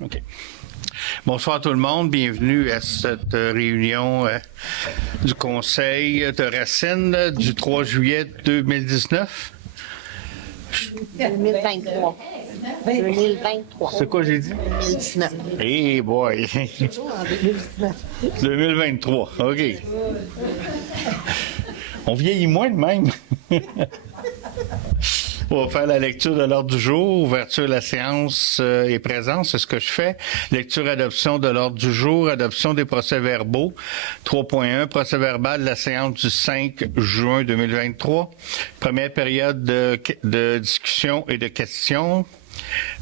OK. Bonsoir tout le monde. Bienvenue à cette réunion du Conseil de Racine du 3 juillet 2019. 2023. 2023. C'est quoi j'ai dit? 2019. Hey boy! 2023, OK. On vieillit moins de même. On va faire la lecture de l'ordre du jour, ouverture de la séance et présence, c'est ce que je fais. Lecture, adoption de l'ordre du jour, adoption des procès-verbaux. 3.1, procès-verbal de la séance du 5 juin 2023. Première période de discussion et de questions.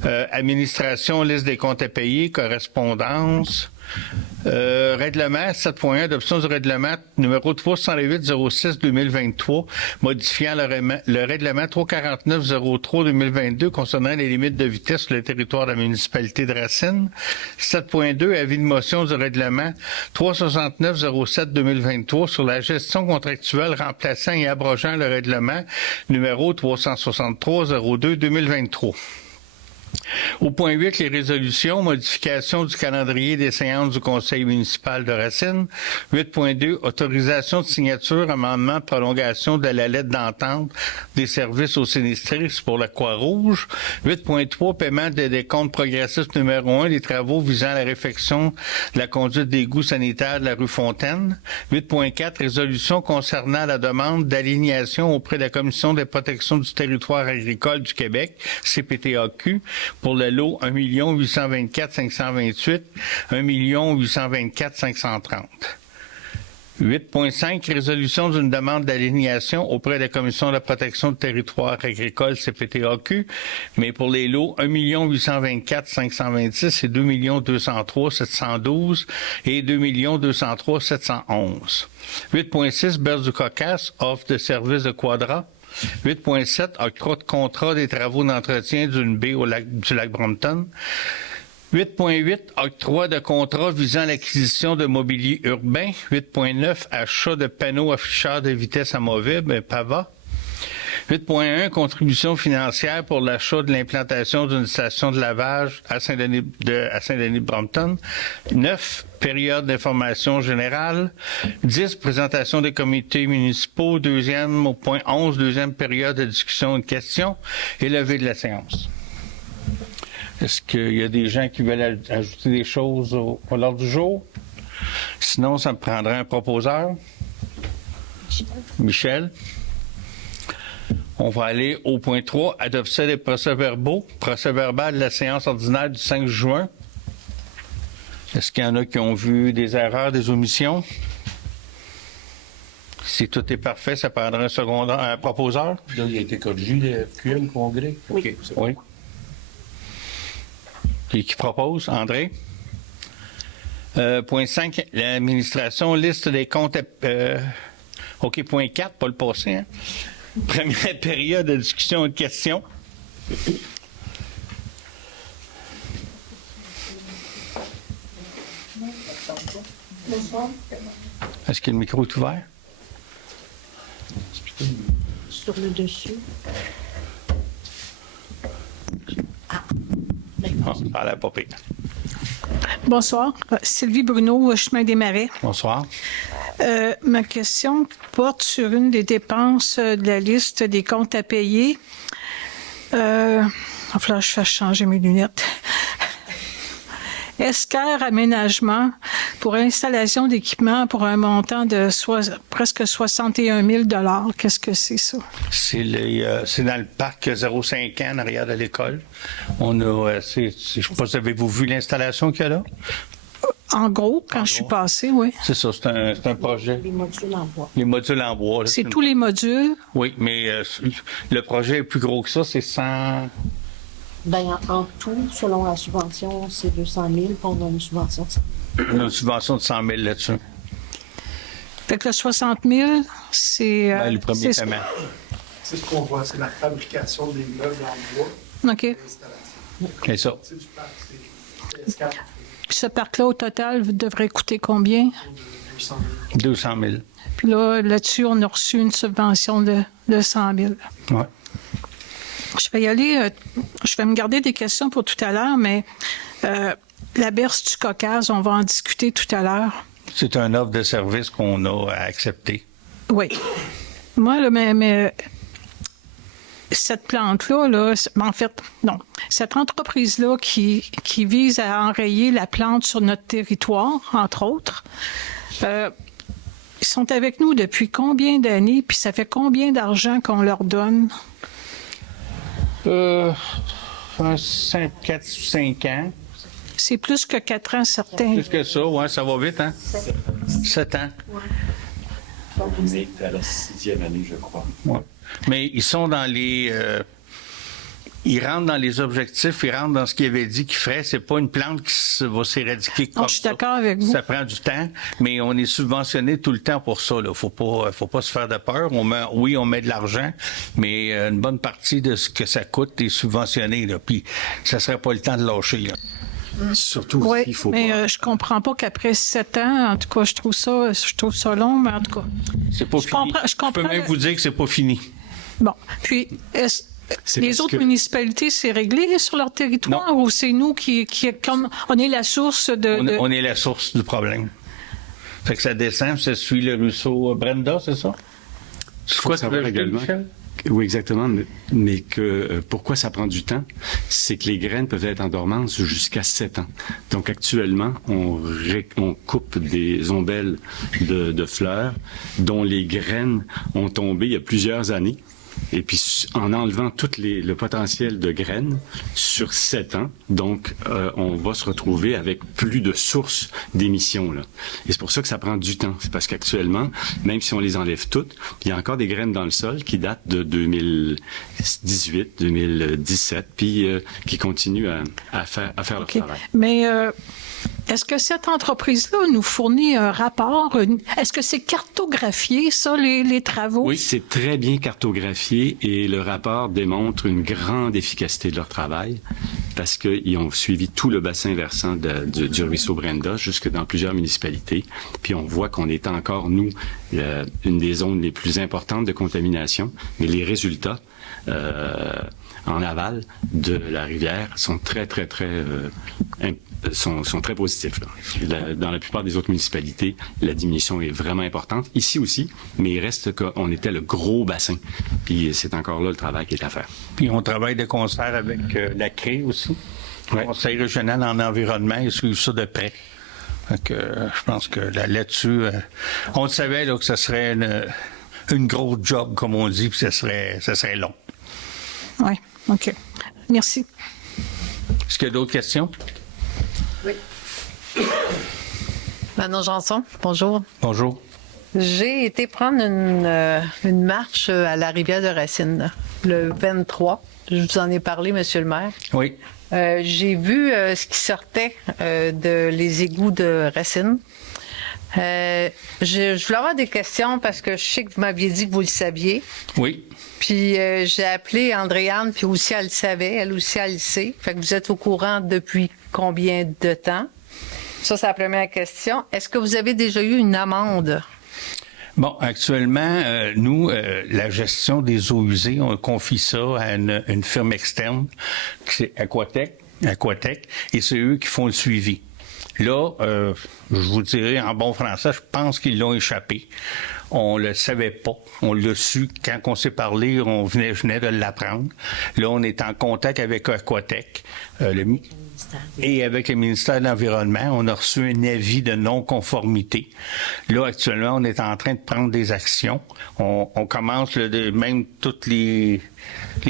Administration, liste des comptes à payer, correspondance. Règlement 7.1, adoption du règlement numéro 308-06-2023, modifiant le règlement 349-03-2022 concernant les limites de vitesse sur le territoire de la municipalité de Racine. 7.2, avis de motion du règlement 369-07-2023 sur la gestion contractuelle remplaçant et abrogeant le règlement numéro 363-02-2023. Au point 8, les résolutions, modification du calendrier des séances du Conseil municipal de Racine. 8.2, autorisation de signature, amendement, prolongation de la lettre d'entente des services aux sinistristes pour la Croix-Rouge. 8.3, paiement des décomptes progressifs numéro 1 des travaux visant la réfection de la conduite d'égout sanitaire de la rue Fontaine. 8.4, résolution concernant la demande d'alignation auprès de la Commission de protection du territoire agricole du Québec, CPTAQ, pour le lot 1 824 528, 1 824 530. 8.5, résolution d'une demande d'alignation auprès de la Commission de la protection du territoire agricole CPTAQ, mais pour les lots 1 824 526 et 2 203 712 et 2 203 711. 8.6, Berge du Caucase, offre de service de Quadra. 8.7, octroi de contrat des travaux d'entretien d'une baie du lac Brompton. 8.8, octroi de contrat visant l'acquisition de mobilier urbain. 8.9, achat de panneaux afficheurs de vitesse amovible, PAVA. 8.1, contribution financière pour l'achat de l'implantation d'une station de lavage à Saint-Denis-de-Brompton. 9, période d'information générale. 10, présentation des comités municipaux. Au point 11, deuxième période de discussion et de questions. Et levée de la séance. Est-ce qu'il y a des gens qui veulent ajouter des choses à l'ordre du jour? Sinon, ça me prendrait un proposeur. Michel. On va aller au point 3, adoption des procès-verbaux, procès-verbal de la séance ordinaire du 5 juin. Est-ce qu'il y en a qui ont vu des erreurs, des omissions? Si tout est parfait, ça prendra un proposeur. Là, il a été corrigé, le QM congrès? Oui. Okay, oui. Puis qui propose? André? Point 5, l'administration, liste des comptes... OK, point 4, pas le passé, hein? Première période de discussion et de questions. Est-ce que le micro est ouvert? Sur le dessus. Ah, ça a l'air pas pire. Bonsoir. Sylvie Bruno, Chemin des Marais. Bonsoir. Ma question porte sur une des dépenses de la liste des comptes à payer. Il va falloir que je fasse changer mes lunettes. Esquerre Aménagement pour installation d'équipement pour un montant de presque 61 000 $. Qu'est-ce que c'est ça? C'est dans le parc 05 ans en arrière de l'école. On a, je ne sais pas si avez-vous vu l'installation qu'il y a là? En gros, quand je suis passée, oui. C'est ça, c'est un projet. Les modules en bois. Les modules en bois. Là, C'est tous les modules. Oui, mais le projet est plus gros que ça, c'est 100... Ben, en tout, selon la subvention, c'est 200 000, puis on a une subvention de 100 000. On a une subvention de 100 000 là-dessus. Fait que le 60 000, c'est... Le premier paiement. C'est ce qu'on voit, c'est la fabrication des meubles en bois. OK. L'installation. C'est ça. C'est du parc, c'est escale Puis ce parc-là, au total, devrait coûter combien? de 200 000. 200 000. Puis là-dessus, on a reçu une subvention de 100 000. Oui. Je vais y aller, je vais me garder des questions pour tout à l'heure, mais La berce du Caucase, on va en discuter tout à l'heure. C'est une offre de service qu'on a à accepter. Oui. Moi, là, mais cette plante-là, là, en fait, non. Cette entreprise-là qui vise à enrayer la plante sur notre territoire, entre autres, ils sont avec nous depuis combien d'années, puis ça fait combien d'argent qu'on leur donne? 4 ou 5 ans. C'est plus que 4 ans, certains. Plus que ça, ouais, ça va vite, hein? 7 ans. On est à la 6e année, je crois. Ouais. Mais ils sont dans les... ils rentrent dans les objectifs, ils rentrent dans ce qu'ils avaient dit qu'ils feraient. C'est pas une plante qui va s'éradiquer comme ça. Je suis d'accord avec vous. Ça prend du temps, mais on est subventionné tout le temps pour ça. Là. Faut pas se faire de peur. On met de l'argent, mais une bonne partie de ce que ça coûte est subventionné. Là. Puis ça serait pas le temps de lâcher. Là. Surtout Oui, il faut mais pas... je comprends pas qu'après 7 ans, en tout cas, je trouve ça long, mais en tout cas. C'est pas fini. Je comprends. Je peux même vous dire que c'est pas fini. Bon, puis, les autres municipalités, c'est réglé sur leur territoire ou c'est nous qui comme on est la source de... On est la source du problème. Fait que ça descend, ça suit le ruisseau Brenda, c'est ça? faut Quoi savoir tu veux ajouter, également. Michel? Oui, exactement. Mais que pourquoi ça prend du temps, c'est que les graines peuvent être en dormance jusqu'à 7 ans. Donc actuellement, on coupe des ombelles de fleurs dont les graines ont tombé il y a plusieurs années. Et puis, en enlevant tout le potentiel de graines sur 7 ans, donc, on va se retrouver avec plus de sources d'émissions, là. Et c'est pour ça que ça prend du temps. C'est parce qu'actuellement, même si on les enlève toutes, il y a encore des graines dans le sol qui datent de 2018, 2017, puis qui continuent à faire leur travail. Mais est-ce que cette entreprise-là nous fournit un rapport? Est-ce que c'est cartographié, ça, les travaux? Oui, c'est très bien cartographié et le rapport démontre une grande efficacité de leur travail parce qu'ils ont suivi tout le bassin versant du ruisseau Brenda jusque dans plusieurs municipalités. Puis on voit qu'on est encore, nous, une des zones les plus importantes de contamination, mais les résultats en aval de la rivière sont très positifs. Là. Dans la plupart des autres municipalités, la diminution est vraiment importante. Ici aussi, mais il reste qu'on était le gros bassin. Puis c'est encore là le travail qui est à faire. Puis on travaille de concert avec la CRE aussi. Le Conseil régional en environnement, ils suivent ça de près. Donc, je pense que là-dessus, on le savait là, que ce serait une grosse job, comme on dit, puis ça serait long. Oui, OK. Merci. Est-ce qu'il y a d'autres questions? Oui. Manon Janson, bonjour. Bonjour. J'ai été prendre une marche à la rivière de Racine, le 23. Je vous en ai parlé, Monsieur le maire. Oui. J'ai vu ce qui sortait les égouts de Racine. Je voulais avoir des questions parce que je sais que vous m'aviez dit que vous le saviez. Oui. Puis j'ai appelé Andréane, puis aussi elle le savait, elle aussi elle le sait. Fait que vous êtes au courant depuis combien de temps? Ça, c'est la première question. Est-ce que vous avez déjà eu une amende? Bon, actuellement, nous, la gestion des eaux usées, on confie ça à une firme externe, c'est Aquatec, et c'est eux qui font le suivi. Là, je vous dirais en bon français, je pense qu'ils l'ont échappé. On le savait pas. On l'a su quand on s'est parlé, je venais de l'apprendre. Là, on est en contact avec Aquatec et avec le ministère de l'Environnement. On a reçu un avis de non-conformité. Là, actuellement, on est en train de prendre des actions. On commence, même tous les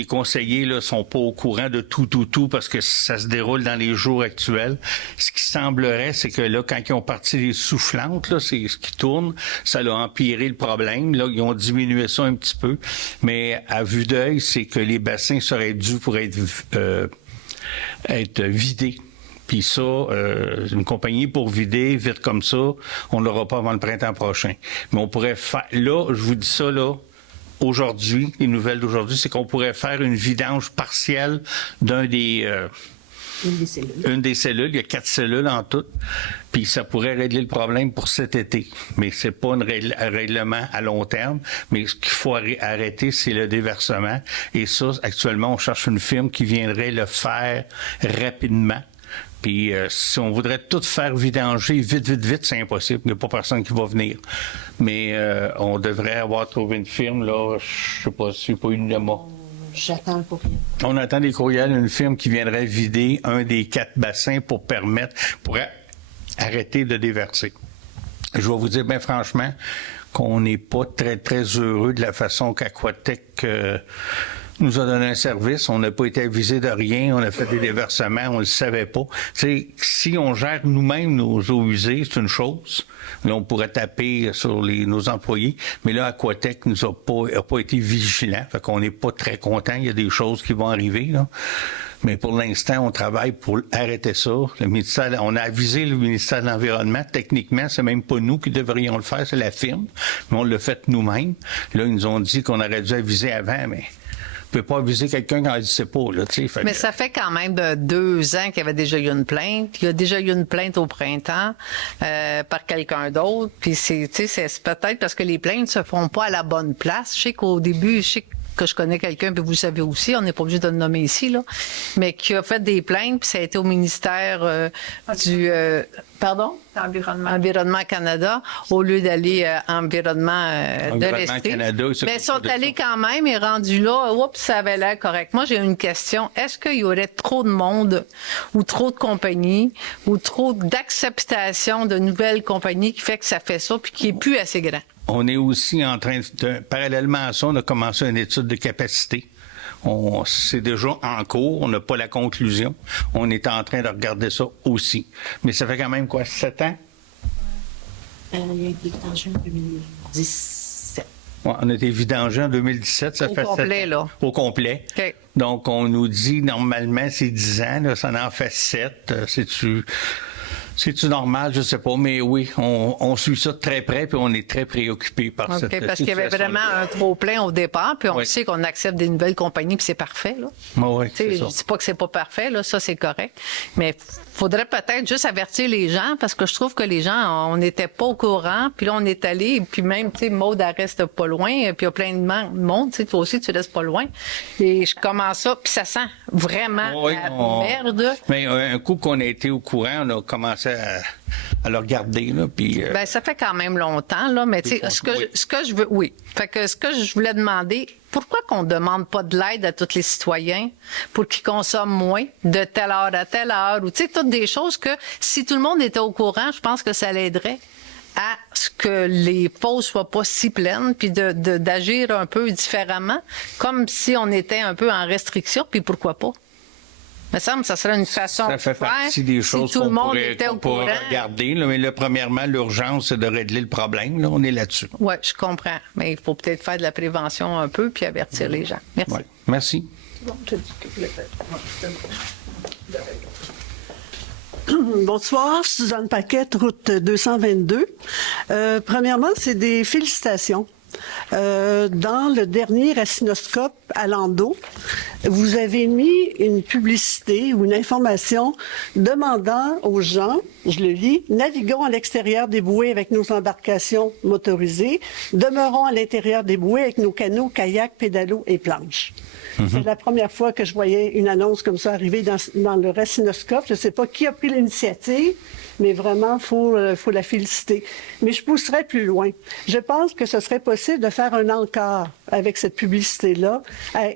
conseillers là sont pas au courant de tout parce que ça se déroule dans les jours actuels. Ce qui semblerait, c'est que là, quand ils ont parti les soufflantes, là, c'est ce qui tourne, ça a empiré le problème. Là, ils ont diminué ça un petit peu, mais à vue d'œil, c'est que les bassins seraient dus pour être vidés. Puis ça, une compagnie pour vider vite comme ça, on ne l'aura pas avant le printemps prochain. Mais on pourrait faire... Là, je vous dis ça, là, aujourd'hui, les nouvelles d'aujourd'hui, c'est qu'on pourrait faire une vidange partielle d'une des cellules. Il y a 4 cellules en tout. Puis ça pourrait régler le problème pour cet été. Mais c'est pas un règlement à long terme. Mais ce qu'il faut arrêter, c'est le déversement. Et ça, actuellement, on cherche une firme qui viendrait le faire rapidement Puis si on voudrait tout faire vidanger vite, c'est impossible. Il n'y a pas personne qui va venir. Mais on devrait avoir trouvé une firme, là, je sais pas si c'est pas une mois. J'attends le courriel. On attend des courriels d'une firme qui viendrait vider un des 4 bassins pour arrêter de déverser. Je vais vous dire, bien franchement, qu'on n'est pas très heureux de la façon qu'Aquatec nous a donné un service. On n'a pas été avisé de rien. On a fait des déversements. On ne le savait pas. Tu sais, si on gère nous-mêmes nos eaux usées, c'est une chose. Là, on pourrait taper sur nos employés. Mais là, Aquatec nous a pas été vigilant. Fait qu'on n'est pas très content. Il y a des choses qui vont arriver, là. Mais pour l'instant, on travaille pour arrêter ça. On a avisé le ministère de l'Environnement. Techniquement, c'est même pas nous qui devrions le faire, c'est la firme. Mais on l'a fait nous-mêmes. Là, ils nous ont dit qu'on aurait dû aviser avant, mais on peut pas aviser quelqu'un quand il ne sait pas, là, tu sais. Mais ça fait quand même 2 ans qu'il y avait déjà eu une plainte. Il y a déjà eu une plainte au printemps par quelqu'un d'autre. Puis c'est peut-être parce que les plaintes se font pas à la bonne place. Je sais qu'au début, que je connais quelqu'un, puis vous le savez aussi, on n'est pas obligé de le nommer ici, là, mais qui a fait des plaintes, puis ça a été au ministère du... Pardon? Environnement Canada, au lieu d'aller Environnement de l'Estrie. Canada, mais ils sont allés quand même et rendus là, oups, ça avait l'air correct. Moi, j'ai une question. Est-ce qu'il y aurait trop de monde ou trop de compagnies ou trop d'acceptation de nouvelles compagnies qui fait que ça fait ça puis qui est plus assez grand? On est aussi en train parallèlement à ça, on a commencé une étude de capacité. C'est déjà en cours, on n'a pas la conclusion. On est en train de regarder ça aussi. Mais ça fait quand même quoi, 7 ans? Il a été vidangé en 2017. Ouais, on a été vidangé en 2017, ça Au fait complet, 7 ans. là. Au complet. OK. Donc, on nous dit, normalement, c'est 10 ans, là, ça en fait 7. C'est-tu normal? Je sais pas, mais oui, on suit ça de très près, puis on est très préoccupé par cette situation. Parce qu'il y avait vraiment un trop-plein au départ, puis on sait qu'on accepte des nouvelles compagnies, puis c'est parfait, là. Oui, c'est ça. Je dis pas que c'est pas parfait, là, ça c'est correct, mais faudrait peut-être juste avertir les gens, parce que je trouve que les gens, on n'était pas au courant, puis là on est allé, puis même, tu sais, Maud, elle reste pas loin, puis il y a plein de monde, tu sais, toi aussi tu restes pas loin, et je commence ça, puis ça sent vraiment la merde. Mais un coup qu'on a été au courant, on a commencé à le regarder, là, puis... Ben, ça fait quand même longtemps, là, mais tu sais, ce que je veux, oui. Fait que ce que je voulais demander, pourquoi qu'on demande pas de l'aide à tous les citoyens pour qu'ils consomment moins de telle heure à telle heure, ou tu sais, toutes des choses que si tout le monde était au courant, je pense que ça l'aiderait à ce que les pots soient pas si pleines, puis d'agir un peu différemment, comme si on était un peu en restriction, puis pourquoi pas? Il me semble que ça serait une façon ça fait de faire partie des choses si tout le qu'on monde était au pourrait courant. regarder. Là, mais là, premièrement, l'urgence, c'est de régler le problème. Là, on est là-dessus. Oui, je comprends. Mais il faut peut-être faire de la prévention un peu puis avertir les gens. Merci. Ouais. Merci. Bonsoir, Suzanne Paquette, route 222. Premièrement, c'est des félicitations. Dans le dernier racinoscope à Landau, vous avez mis une publicité ou une information demandant aux gens, je le lis, naviguons à l'extérieur des bouées avec nos embarcations motorisées, demeurons à l'intérieur des bouées avec nos canots, kayaks, pédalos et planches. C'est la première fois que je voyais une annonce comme ça arriver dans le racinoscope. Je ne sais pas qui a pris l'initiative, mais vraiment, faut la féliciter. Mais je pousserais plus loin. Je pense que ce serait possible de faire un encart avec cette publicité-là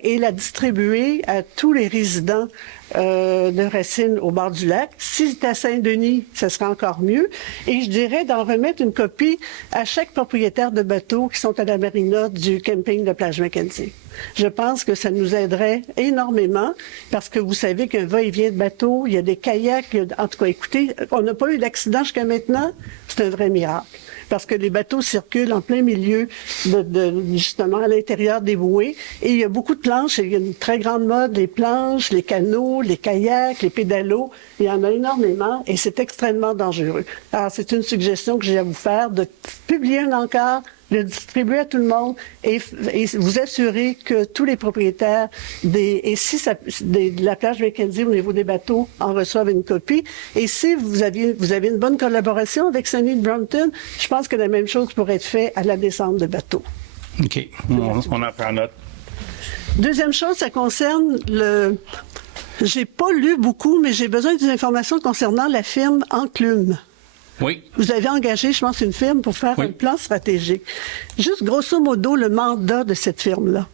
et la distribuer à tous les résidents de Racine au bord du lac. Si c'était à Saint-Denis, ce serait encore mieux. Et je dirais d'en remettre une copie à chaque propriétaire de bateaux qui sont à la marina du camping de Plage Mackenzie. Je pense que ça nous aiderait énormément parce que vous savez qu'un va-et-vient de bateau, il y a des kayaks, en tout cas, écoutez, on n'a pas eu d'accident jusqu'à maintenant, c'est un vrai miracle. Parce que les bateaux circulent en plein milieu, justement, à l'intérieur des bouées. Et il y a beaucoup de planches. Il y a une très grande mode, les planches, les canots, les kayaks, les pédalos. Il y en a énormément et c'est extrêmement dangereux. Alors, c'est une suggestion que j'ai à vous faire, de publier un encart, le distribuer à tout le monde et vous assurer que tous les propriétaires de la plage Mackenzie au niveau des bateaux en reçoivent une copie. Et si vous avez une bonne collaboration avec Sunny de Brompton, je pense que la même chose pourrait être faite à la descente de bateaux. OK. On en prend note. Deuxième chose, ça concerne J'ai pas lu beaucoup, mais j'ai besoin des informations concernant la firme Enclume. Oui. Vous avez engagé, je pense, une firme pour faire Oui. un plan stratégique. Juste grosso modo, le mandat de cette firme-là.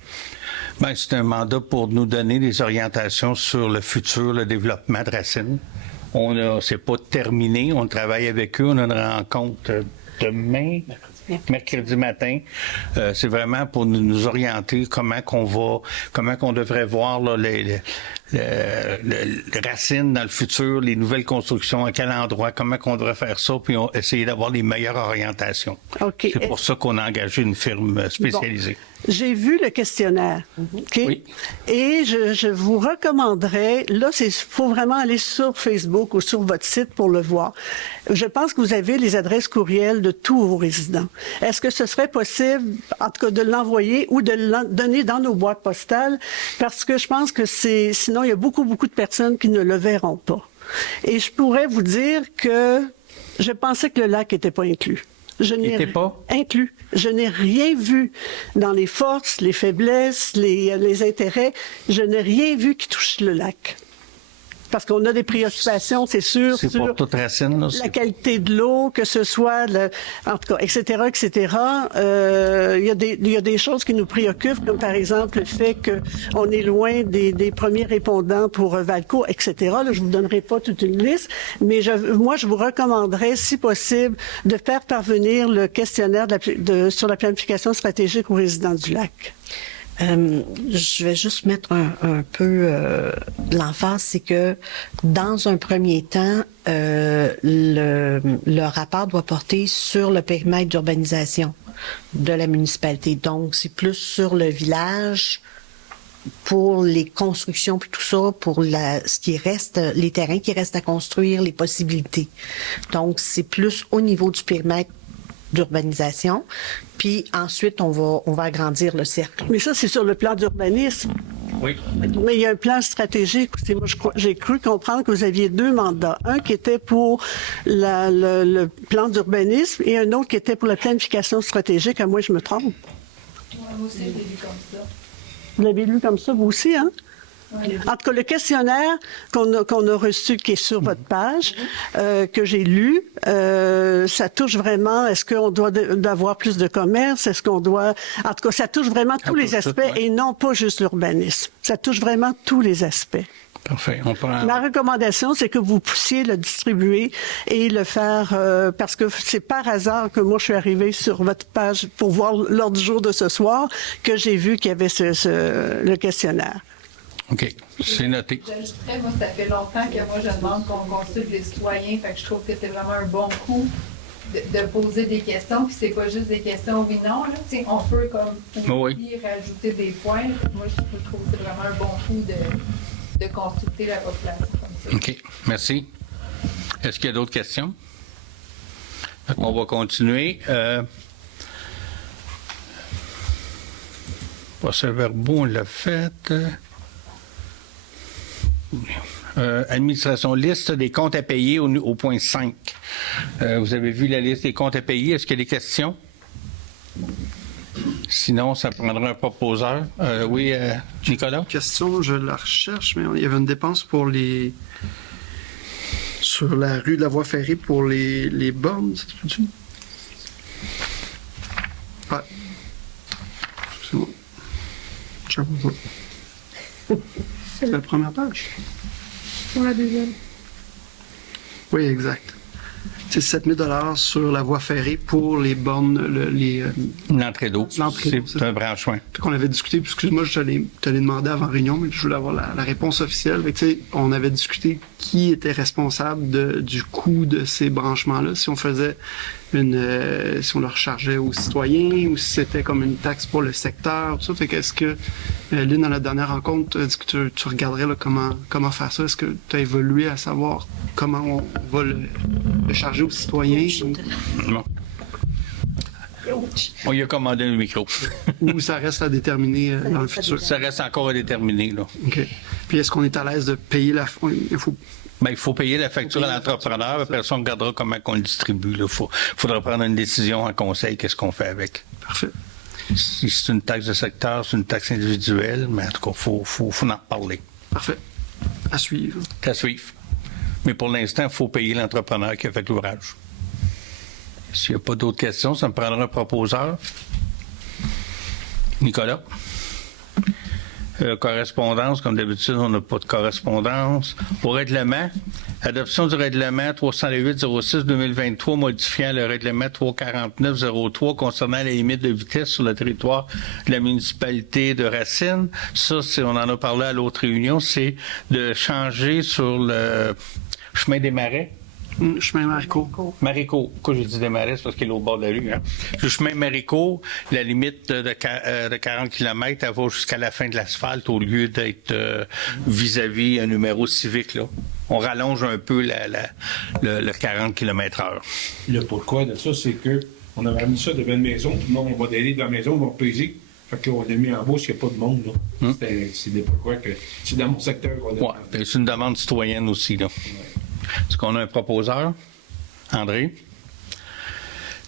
Ben, c'est un mandat pour nous donner des orientations sur le futur, le développement de Racine. C'est pas terminé. On travaille avec eux. On a une rencontre demain, mercredi matin. C'est vraiment pour nous orienter comment qu'on devrait voir là, les Racine dans le futur, les nouvelles constructions, à quel endroit, comment qu'on devrait faire ça, puis essayer d'avoir les meilleures orientations. OK. C'est pour ça qu'on a engagé une firme spécialisée. J'ai vu le questionnaire, OK? Oui. Et je vous recommanderais, là, faut vraiment aller sur Facebook ou sur votre site pour le voir. Je pense que vous avez les adresses courriels de tous vos résidents. Est-ce que ce serait possible, en tout cas, de l'envoyer ou de le donner dans nos boîtes postales? Parce que je pense que sinon, il y a beaucoup, beaucoup de personnes qui ne le verront pas. Et je pourrais vous dire que je pensais que le lac n'était pas inclus. Je n'ai était pas? inclus. Je n'ai rien vu dans les forces, les faiblesses, les intérêts. Je n'ai rien vu qui touche le lac. Parce qu'on a des préoccupations, c'est sûr, C'est sur pour toute Racine, là. la qualité de l'eau, que ce soit, en tout cas, etc., etc. Il y a des choses qui nous préoccupent, comme par exemple le fait qu'on est loin des premiers répondants pour Valco, etc. Là, je vous donnerai pas toute une liste, mais moi, je vous recommanderais, si possible, de faire parvenir le questionnaire sur la planification stratégique aux résidents du lac. Je vais juste mettre un peu l'emphase, c'est que dans un premier temps, le rapport doit porter sur le périmètre d'urbanisation de la municipalité. Donc, c'est plus sur le village pour les constructions puis tout ça, pour ce qui reste, les terrains qui restent à construire, les possibilités. Donc, c'est plus au niveau du périmètre d'urbanisation, puis ensuite on va agrandir le cercle. Mais ça, c'est sur le plan d'urbanisme. Oui. Mais il y a un plan stratégique. Moi, j'ai cru comprendre que vous aviez deux mandats. Un qui était pour le plan d'urbanisme et un autre qui était pour la planification stratégique. À moi, je me trompe. Moi aussi, je l'ai lu comme ça. Vous l'avez lu comme ça, vous aussi, hein? En tout cas, le questionnaire qu'on a reçu, qui est sur votre page, que j'ai lu, ça touche vraiment, est-ce qu'on doit d'avoir plus de commerce? Est-ce qu'on doit... En tout cas, ça touche vraiment tous les aspects et non pas juste l'urbanisme. Ça touche vraiment tous les aspects. Parfait. On prend... Ma recommandation, c'est que vous puissiez le distribuer et le faire, parce que c'est par hasard que moi, je suis arrivée sur votre page pour voir l'ordre du jour de ce soir, que j'ai vu qu'il y avait le questionnaire. OK. C'est noté. J'ajouterais, moi, ça fait longtemps que moi, je demande qu'on consulte les citoyens. Fait que je trouve que c'est vraiment un bon coup de poser des questions. Puis c'est pas juste des questions oui-non. On peut comme oui. rajouter des points. Moi, je trouve que c'est vraiment un bon coup de consulter la population comme ça. OK. Merci. Est-ce qu'il y a d'autres questions? On va continuer. Procès-verbaux, on l'a fait. Administration, liste des comptes à payer au point 5. Vous avez vu la liste des comptes à payer. Est-ce qu'il y a des questions? Sinon, ça prendra un proposeur. Oui, Nicolas? Question, je la recherche, mais il y avait une dépense pour sur la rue de la Voie Ferrée pour les bornes, ça se peut-tu? Ouais. C'est bon. Je vois pas. C'est la première page. Pour la deuxième. Oui, exact. C'est 7 000 sur la voie ferrée pour les bornes, L'entrée d'eau. L'entrée d'eau, C'est un branchement. qu'on avait discuté, excuse-moi, je te l'ai demandé avant réunion, mais je voulais avoir la réponse officielle. Fait que, on avait discuté qui était responsable du coût de ces branchements-là, si on faisait si on leur chargeait aux citoyens ou si c'était comme une taxe pour le secteur, tout ça. Fait qu'est-ce que, Lynn, dans la dernière rencontre, tu as dit que tu regarderais là, comment faire ça. Est-ce que tu as évolué à savoir comment on va le charger aux citoyens? Non. On y a commandé le micro. Ou ça reste à déterminer dans le futur? Ça reste encore à déterminer, là. OK. Puis est-ce qu'on est à l'aise de payer Il faut payer la facture à l'entrepreneur, après ça, on regardera comment on le distribue. Il faudra prendre une décision en conseil, qu'est-ce qu'on fait avec. Parfait. Si c'est une taxe de secteur, c'est une taxe individuelle, mais en tout cas, il faut en reparler. Parfait. À suivre. C'est à suivre. Mais pour l'instant, il faut payer l'entrepreneur qui a fait l'ouvrage. S'il n'y a pas d'autres questions, ça me prendra un proposeur. Nicolas. Correspondance, comme d'habitude, on n'a pas de correspondance. Au règlement, adoption du règlement 308-06-2023 modifiant le règlement 349-03 concernant les limites de vitesse sur le territoire de la municipalité de Racine. Ça, on en a parlé à l'autre réunion, c'est de changer sur le chemin des Marais. Chemin Maricourt. Maricourt. Pourquoi j'ai dit des Marais? C'est parce qu'il est au bord de la rue. Hein? Le chemin Maricourt, la limite de 40 km, elle va jusqu'à la fin de l'asphalte au lieu d'être vis-à-vis un numéro civique. Là. On rallonge un peu le 40 km/h. Le pourquoi de ça, c'est que on avait mis ça devant une maison, tout le monde va aller dans la maison, on va peser. Fait qu'on l'a mis en bas, s'il n'y a pas de monde. Là. C'est des pourquoi que c'est dans mon secteur qu'on a. Oui, c'est une demande citoyenne aussi. Là. Est-ce qu'on a un proposeur? André?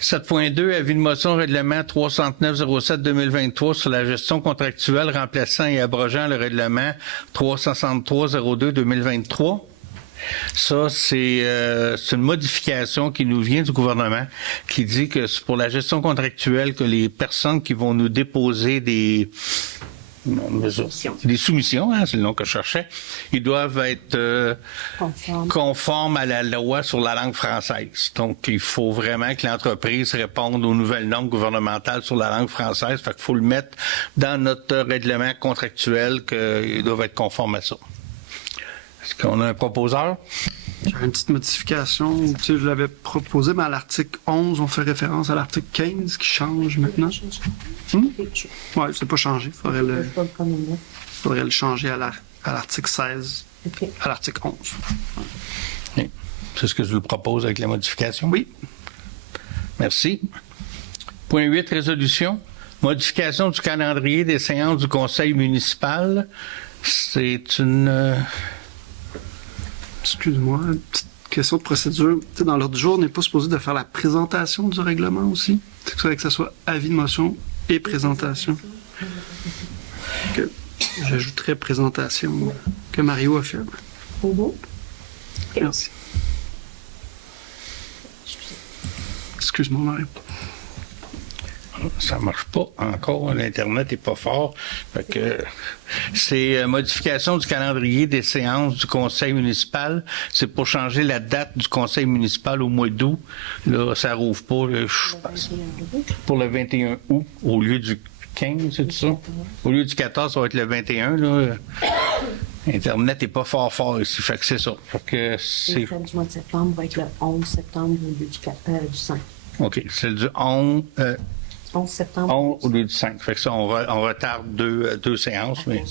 7.2, avis de motion règlement 369-07-2023 sur la gestion contractuelle remplaçant et abrogeant le règlement 363-02-2023. Ça, c'est une modification qui nous vient du gouvernement qui dit que c'est pour la gestion contractuelle que les personnes qui vont nous déposer des soumissions, hein, c'est le nom que je cherchais, ils doivent être conformes à la loi sur la langue française. Donc, il faut vraiment que l'entreprise réponde aux nouvelles normes gouvernementales sur la langue française. Fait qu'il faut le mettre dans notre règlement contractuel qu'ils doivent être conformes à ça. Est-ce qu'on a un proposeur? J'ai une petite modification. Tu sais, je l'avais proposé, mais à l'article 11, on fait référence à l'article 15 qui change maintenant. Oui, c'est pas changé. Faudrait le changer à l'article 16, à l'article 11. Oui. C'est ce que je vous propose avec la modification? Oui. Merci. Point 8, résolution. Modification du calendrier des séances du conseil municipal. C'est une... Excuse-moi, une petite question de procédure. Tu sais, dans l'ordre du jour, on n'est pas supposé de faire la présentation du règlement aussi? C'est que ça soit avis de motion et présentation. Que j'ajouterais présentation que Mario a fait. Merci. Excuse-moi, Mario. Ça marche pas encore, l'Internet est pas fort. Fait que c'est modification du calendrier des séances du conseil municipal. C'est pour changer la date du conseil municipal au mois d'août. Là, ça rouvre pas, là, je pense, pour le 21 août, au lieu du 15, c'est ça? Au lieu du 14, ça va être le 21, là. Internet est pas fort ici, fait que c'est ça. Fait que c'est... Le du mois de septembre va être le 11 septembre au lieu du 5. OK, c'est du 11 septembre. 11 au lieu du 5. Fait que ça, on retarde deux séances, mais...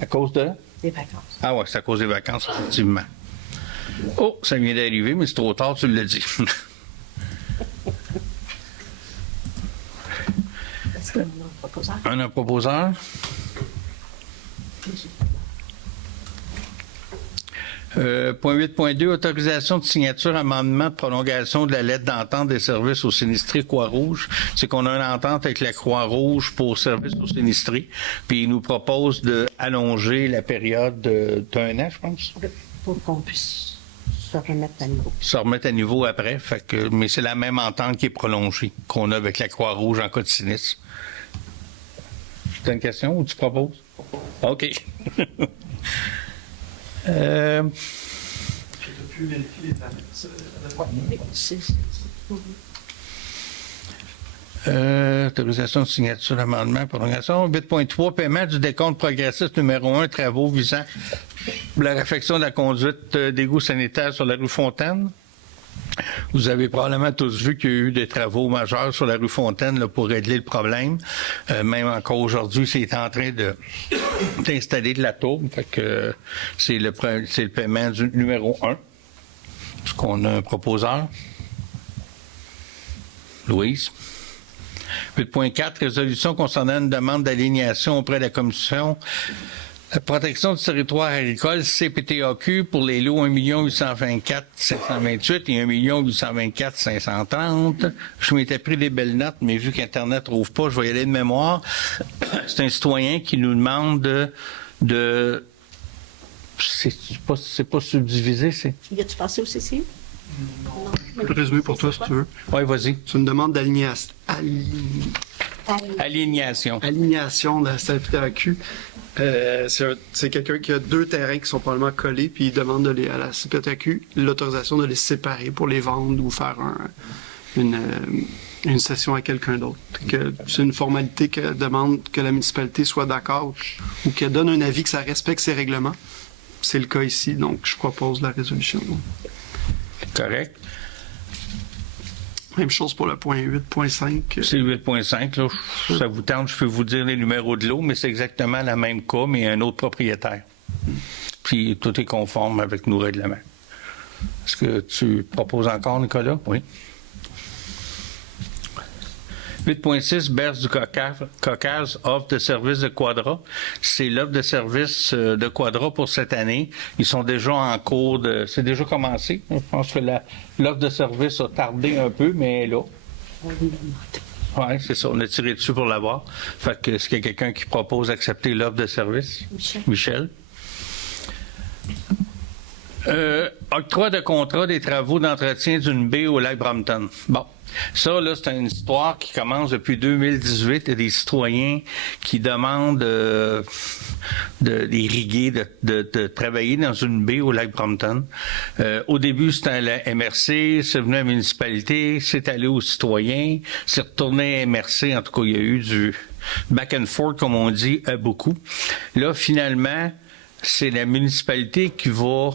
À cause de? Des vacances. Ah ouais, c'est à cause des vacances, effectivement. Oh, ça vient d'arriver, mais c'est trop tard, tu l'as dit. Est-ce qu'on a un proposeur? Un proposeur? Point 8.2, autorisation de signature, amendement de prolongation de la lettre d'entente des services aux sinistrés Croix-Rouge. C'est qu'on a une entente avec la Croix-Rouge pour services aux sinistrés, puis ils nous proposent d'allonger la période d'un an, je pense. Pour qu'on puisse se remettre à niveau. Se remettre à niveau après, fait que, mais c'est la même entente qui est prolongée qu'on a avec la Croix-Rouge en cas de sinistre. Tu as une question ou tu proposes? OK. Autorisation de signature d'amendement, prolongation. 8.3, paiement du décompte progressif numéro 1, travaux visant la réfection de la conduite d'égout sanitaire sur la rue Fontaine. Vous avez probablement tous vu qu'il y a eu des travaux majeurs sur la rue Fontaine là, pour régler le problème. Même encore aujourd'hui, c'est en train d'installer de la tourbe. Fait que c'est le paiement du numéro 1. Est-ce qu'on a un proposeur? Louise? 8.4, résolution concernant une demande d'alignation auprès de la Commission la protection du territoire agricole, CPTAQ, pour les lots 1 824 528 et 1 824 530. Je m'étais pris des belles notes, mais vu qu'Internet ne trouve pas, je vais y aller de mémoire. C'est un citoyen qui nous demande de c'est pas subdivisé, c'est... Y a-tu passé au CCI? Je peux le résumer pour toi, si tu veux. Oui, vas-y. C'est une demande Alignation. alignation de la CPTAQ. C'est quelqu'un qui a 2 terrains qui sont probablement collés, puis il demande à la CPTAQ l'autorisation de les séparer pour les vendre ou faire une session à quelqu'un d'autre. C'est une formalité que demande que la municipalité soit d'accord ou qu'elle donne un avis que ça respecte ses règlements. C'est le cas ici, donc je propose la résolution. Correct. Même chose pour le point 8.5. C'est 8.5, là. Ça vous tente, je peux vous dire les numéros de l'eau, mais c'est exactement la même cas, mais un autre propriétaire. Puis tout est conforme avec nos règlements. Est-ce que tu proposes encore, Nicolas? Oui. 8.6, Berce du Caucase offre de service de Quadra. C'est l'offre de service de Quadra pour cette année. Ils sont déjà en cours de... C'est déjà commencé. Je pense que l'offre de service a tardé un peu, mais elle est là. Oui, c'est ça. On a tiré dessus pour l'avoir. Fait que est-ce qu'il y a quelqu'un qui propose d'accepter l'offre de service? Michel. Octroi de contrat des travaux d'entretien d'une baie au lac Brompton. Bon. Ça, là, c'est une histoire qui commence depuis 2018. Il y a des citoyens qui demandent d'irriguer, de travailler dans une baie au lac Brompton. Au début, c'était à la MRC, c'est venu à la municipalité, c'est allé aux citoyens, c'est retourné à MRC. En tout cas, il y a eu du back and forth, comme on dit, beaucoup. Là, finalement, c'est la municipalité qui va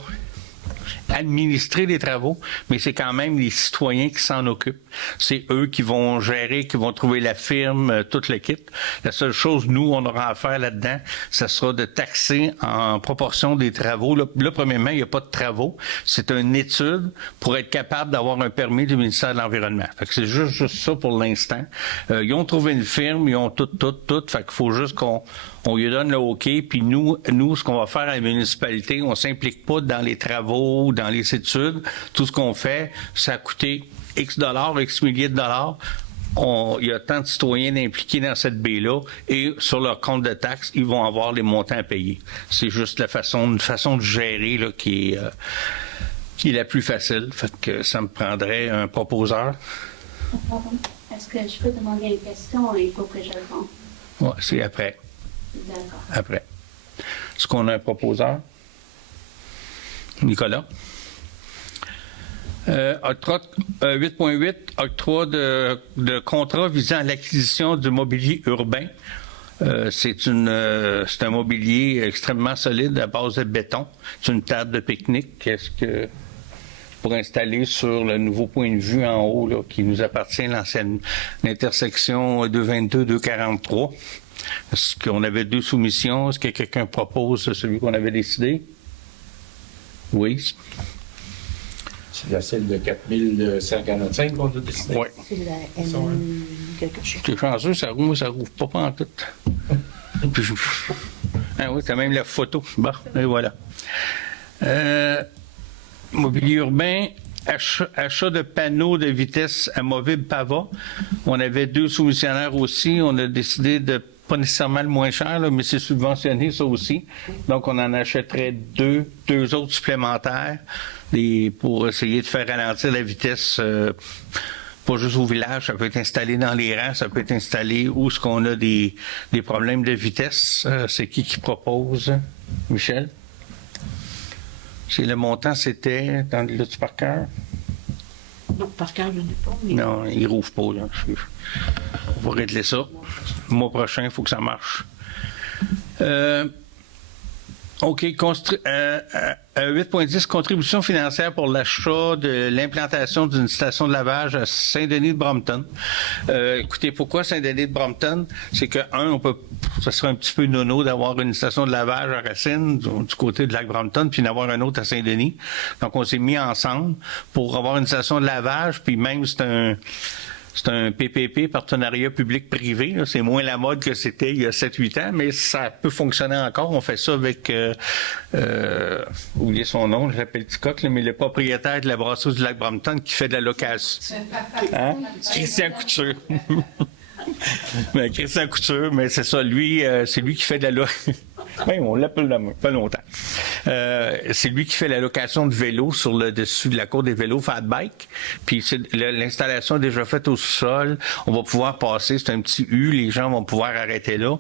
administrer les travaux, mais c'est quand même les citoyens qui s'en occupent. C'est eux qui vont gérer, qui vont trouver la firme, tout le kit. La seule chose, nous, on aura à faire là-dedans, ça sera de taxer en proportion des travaux. Là, premièrement, il n'y a pas de travaux. C'est une étude pour être capable d'avoir un permis du ministère de l'Environnement. Fait que c'est juste ça pour l'instant. Ils ont trouvé une firme, ils ont tout. Fait qu'il faut juste qu'on lui donne le OK, puis nous, ce qu'on va faire à la municipalité, on s'implique pas dans les travaux, dans les études. Tout ce qu'on fait, ça a coûté X dollars, X milliers de dollars. Il y a tant de citoyens impliqués dans cette baie-là, et sur leur compte de taxes, ils vont avoir les montants à payer. C'est juste une façon de gérer là, qui est la plus facile. Fait que ça me prendrait un proposeur. Est-ce que je peux demander une question et il faut que je réponde? Oui, c'est après. D'accord. Après. Est-ce qu'on a un proposeur? Nicolas? 8.8, octroi de contrat visant à l'acquisition du mobilier urbain. C'est un mobilier extrêmement solide à base de béton. C'est une table de pique-nique pour installer sur le nouveau point de vue en haut là, qui nous appartient, l'intersection 222-243. Est-ce qu'on avait 2 soumissions? Est-ce que quelqu'un propose celui qu'on avait décidé? Oui. C'est la celle de 4145 qu'on a décidé. Oui. C'est la M quelque chose. Tu es chanceux, ça rouvre pas en tout. Ah oui, t'as même la photo. Bon, et voilà. Mobilier urbain, achat de panneaux de vitesse amovibles PAVA. On avait 2 soumissionnaires aussi. On a décidé de pas nécessairement le moins cher, là, mais c'est subventionné ça aussi. Donc, on en achèterait 2 autres supplémentaires pour essayer de faire ralentir la vitesse, pas juste au village, ça peut être installé dans les rangs, ça peut être installé où est-ce qu'on a des problèmes de vitesse. C'est qui propose? Michel? C'est le montant, c'était dans le par cœur? Non, par cœur, je n'ai pas. Mais... Non, il ne rouvre pas. Là. On va régler ça. Le mois prochain, il faut que ça marche. OK. 8.10, contribution financière pour l'achat de l'implantation d'une station de lavage à Saint-Denis-de-Brompton. Écoutez, pourquoi Saint-Denis-de-Brompton? C'est que, ça serait un petit peu nono d'avoir une station de lavage à Racine, du côté de Lac-Brompton, puis d'avoir un autre à Saint-Denis. Donc, on s'est mis ensemble pour avoir une station de lavage, puis même c'est un PPP, partenariat public-privé. Là. C'est moins la mode que c'était il y a 7-8 ans, mais ça peut fonctionner encore. On fait ça avec, oubliez son nom, je l'appelle Ticoc, mais le propriétaire de la brasserie du Lac-Brompton qui fait de la location. Hein? Christian Couture. Mais Christian Couture, mais c'est ça, lui, c'est lui qui fait de la Oui, on l'appelle la main, pas longtemps. C'est lui qui fait la location de vélos sur le dessus de la cour des vélos Fat Bike. Puis l'installation est déjà faite au sol. On va pouvoir passer, c'est un petit U, les gens vont pouvoir arrêter là.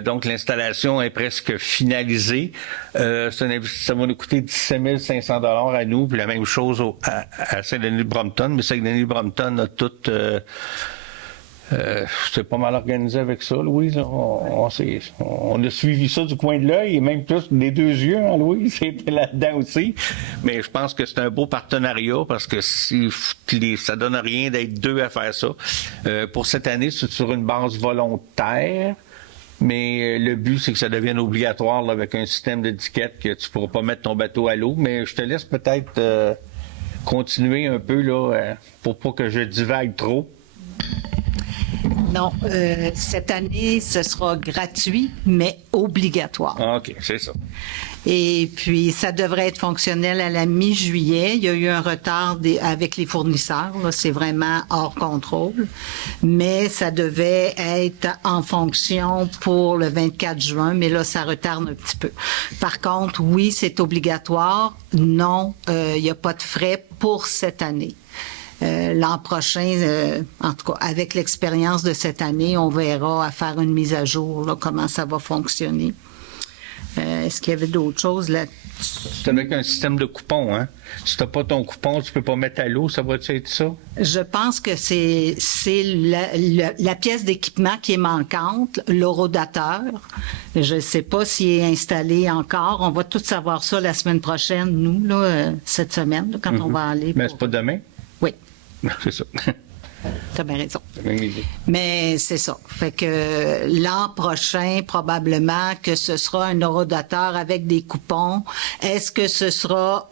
Donc l'installation est presque finalisée. Ça va nous coûter 17 500 $ à nous, puis la même chose à Saint-Denis-de-Brompton, mais Saint-Denis-de-Brompton a tout... c'est pas mal organisé avec ça, Louise. On a suivi ça du coin de l'œil et même plus des deux yeux, hein, Louise, c'était là-dedans aussi. Mais je pense que c'est un beau partenariat parce que ça donne rien d'être deux à faire ça. Pour cette année, c'est sur une base volontaire. Mais le but, c'est que ça devienne obligatoire là, avec un système d'étiquette que tu pourras pas mettre ton bateau à l'eau. Mais je te laisse peut-être continuer un peu là, pour pas que je divague trop. Non, cette année, ce sera gratuit, mais obligatoire. OK, c'est ça. Et puis, ça devrait être fonctionnel à la mi-juillet. Il y a eu un retard avec les fournisseurs. Là, c'est vraiment hors contrôle. Mais ça devait être en fonction pour le 24 juin, mais là, ça retarde un petit peu. Par contre, oui, c'est obligatoire. Non, il n'y a pas de frais pour cette année. L'an prochain, en tout cas, avec l'expérience de cette année, on verra à faire une mise à jour, là, comment ça va fonctionner. Est-ce qu'il y avait d'autres choses là? C'est avec un système de coupons, hein? Si tu n'as pas ton coupon, tu peux pas mettre à l'eau, ça va-tu être ça? Je pense que c'est la pièce d'équipement qui est manquante, l'horodateur. Je ne sais pas s'il est installé encore. On va tout savoir ça la semaine prochaine, nous, là, cette semaine, là, quand on va aller. Mais c'est pas demain? Oui. C'est ça. T'as bien raison. C'est la même idée. Mais c'est ça. Fait que l'an prochain, probablement que ce sera un horodateur avec des coupons. Est-ce que ce sera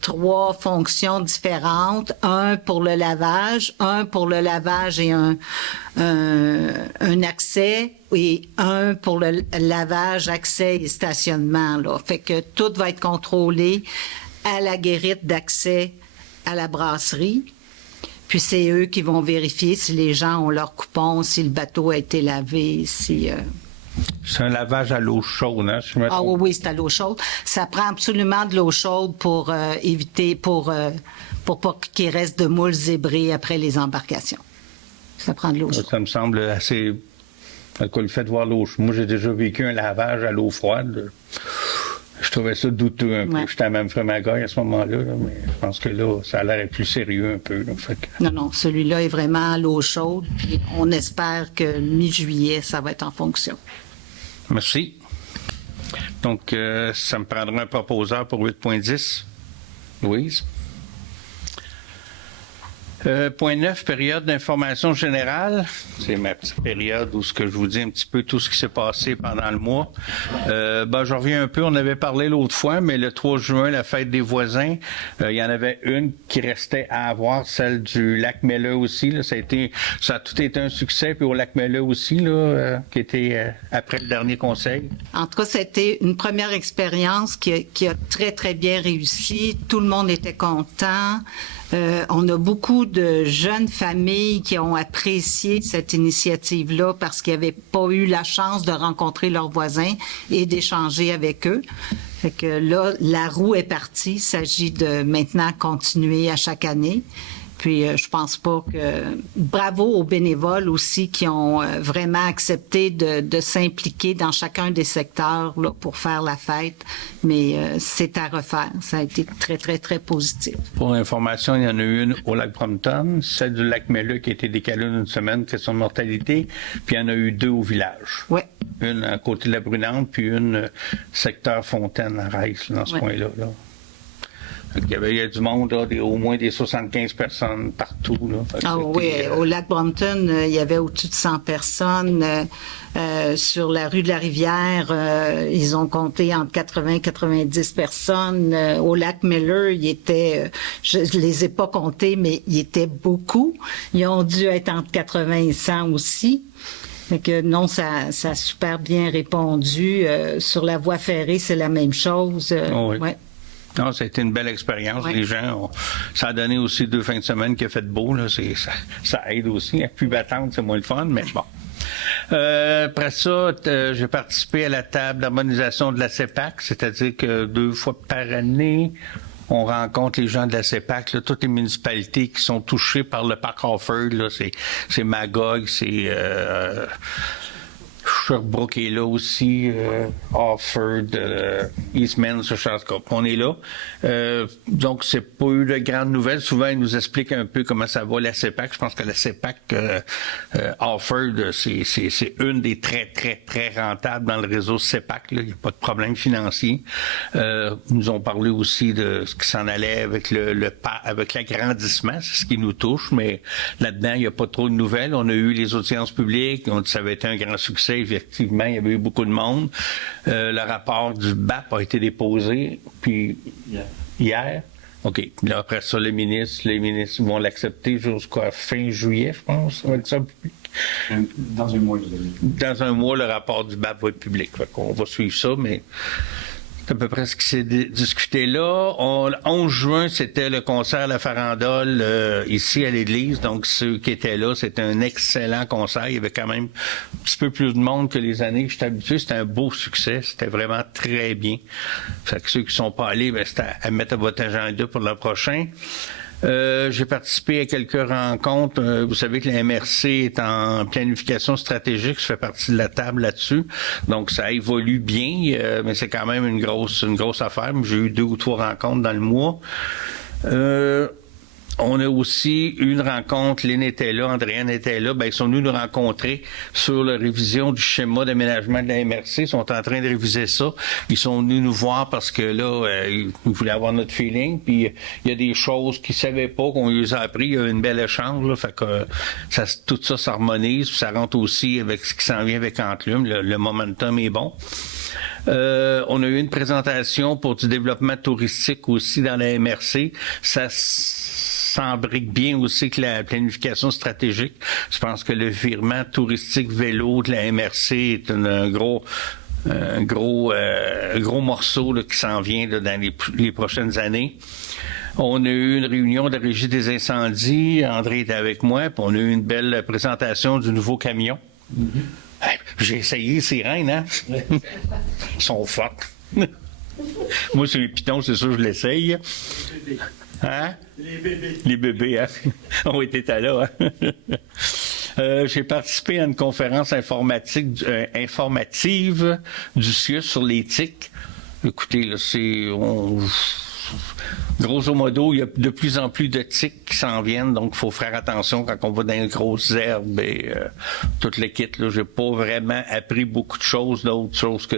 3 fonctions différentes? Un pour le lavage, et un accès, et un pour le lavage, accès et stationnement, là. Fait que tout va être contrôlé à la guérite d'accès à la brasserie. Puis c'est eux qui vont vérifier si les gens ont leur coupon, si le bateau a été lavé, si... C'est un lavage à l'eau chaude, hein? Ah oui, c'est à l'eau chaude. Ça prend absolument de l'eau chaude pour éviter, pour pas qu'il reste de moules zébrés après les embarcations. Ça prend de l'eau chaude. Ça me semble assez... En tout cas, le fait de voir l'eau chaude. Moi, j'ai déjà vécu un lavage à l'eau froide. Je trouvais ça douteux un peu. Ouais. J'étais à même Frémagaille à ce moment-là, là, mais je pense que là, ça a l'air plus sérieux un peu. Là, fait que... Non, celui-là est vraiment à l'eau chaude. Puis on espère que mi-juillet, ça va être en fonction. Merci. Donc, ça me prendra un proposeur pour 8.10. Louise? Point 9, période d'information générale. C'est ma petite période où ce que je vous dis un petit peu tout ce qui s'est passé pendant le mois. Je reviens un peu, on avait parlé l'autre fois, mais le 3 juin, la fête des voisins, il y en avait une qui restait à avoir, celle du lac Melleux aussi. Là, ça a tout été un succès, puis au lac Melleux aussi, là, qui était après le dernier conseil. En tout cas, c'était une première expérience qui a très, très bien réussi. Tout le monde était content. On a beaucoup de jeunes familles qui ont apprécié cette initiative-là parce qu'ils n'avaient pas eu la chance de rencontrer leurs voisins et d'échanger avec eux. Fait que là, la roue est partie. Il s'agit de maintenant continuer à chaque année. Puis, je pense pas que... Bravo aux bénévoles aussi qui ont vraiment accepté de s'impliquer dans chacun des secteurs là, pour faire la fête. Mais c'est à refaire. Ça a été très, très, très positif. Pour l'information, il y en a eu une au lac Brompton, celle du lac Melleux qui a été décalée d'une semaine, question de mortalité, puis il y en a eu 2 au village. Oui. Une à côté de la Brunante, puis une secteur Fontaine à Reims, dans ce coin-là. Là. Il y avait du monde, là, au moins des 75 personnes partout. Là. Oui, au lac Brompton, il y avait au-dessus de 100 personnes. Sur la rue de la Rivière, ils ont compté entre 80 et 90 personnes. Au lac Melleux, il était, je les ai pas comptés, mais il était beaucoup. Ils ont dû être entre 80 et 100 aussi. Fait que non, ça a super bien répondu. Sur la voie ferrée, c'est la même chose. Oui. Ouais. Non, ça a été une belle expérience. Oui. Les gens, ça a donné aussi 2 fins de semaine qui a fait beau. Là. Ça aide aussi. Plus battante, c'est moins le fun, mais bon. Après ça, j'ai participé à la table d'harmonisation de la CEPAC, c'est-à-dire que 2 fois par année, on rencontre les gens de la CEPAC, là, toutes les municipalités qui sont touchées par le parc Offord, là, c'est Magog, c'est Sherbrooke est là aussi, Offord, Eastman, on est là. Donc, c'est pas eu de grandes nouvelles. Souvent, ils nous expliquent un peu comment ça va, la CEPAC. Je pense que la CEPAC Offord, c'est une des très, très, très rentables dans le réseau CEPAC. Là. Il n'y a pas de problème financier. Ils nous ont parlé aussi de ce qui s'en allait avec avec l'agrandissement. C'est ce qui nous touche, mais là-dedans, il n'y a pas trop de nouvelles. On a eu les audiences publiques. On dit que ça avait été un grand succès. Effectivement, il y avait eu beaucoup de monde. Le rapport du BAP a été déposé, puis hier. OK. Là, après ça, les ministres vont l'accepter jusqu'à fin juillet, je pense. Ça va être ça public. Dans un mois, vous avez. Dans un mois, le rapport du BAP va être public. Fait qu'on va suivre ça, mais c'est à peu près ce qui s'est discuté là. Le 11 juin, c'était le concert à la farandole ici à l'église. Donc, ceux qui étaient là, c'était un excellent concert. Il y avait quand même un petit peu plus de monde que les années que j'étais habitué. C'était un beau succès. C'était vraiment très bien. Fait que ceux qui sont pas allés, ben, c'était à mettre à votre agenda pour le prochain. J'ai participé à quelques rencontres. Vous savez que la MRC est en planification stratégique. Je fais partie de la table là-dessus. Donc, ça évolue bien, mais c'est quand même une grosse affaire. J'ai eu 2 ou 3 rencontres dans le mois. On a aussi eu une rencontre, Lynn était là, Andréane était là, ben, ils sont venus nous rencontrer sur la révision du schéma d'aménagement de la MRC. Ils sont en train de réviser ça. Ils sont venus nous voir parce que là, ils voulaient avoir notre feeling. Puis il y a des choses qu'ils savaient pas, qu'on les a appris. Il y a une belle échange, là, fait que tout ça s'harmonise. Puis ça rentre aussi avec ce qui s'en vient avec Enclume. Le momentum est bon. On a eu une présentation pour du développement touristique aussi dans la MRC. Ça s'embrique bien aussi que la planification stratégique. Je pense que le virement touristique vélo de la MRC est un gros morceau là, qui s'en vient là, dans les prochaines années. On a eu une réunion de la Régie des incendies. André était avec moi. Puis on a eu une belle présentation du nouveau camion. Mm-hmm. Hey, j'ai essayé les sirènes, hein? Ils sont fortes. Moi, sur les pitons, c'est sûr que je l'essaye. Hein? Les bébés, hein? On était là, hein? J'ai participé à une conférence informative du CIUS sur l'éthique. Écoutez, là, grosso modo, il y a de plus en plus de tiques qui s'en viennent, donc il faut faire attention quand on va dans les grosses herbes et toute l'équipe. Là, j'ai pas vraiment appris beaucoup de choses, d'autres choses que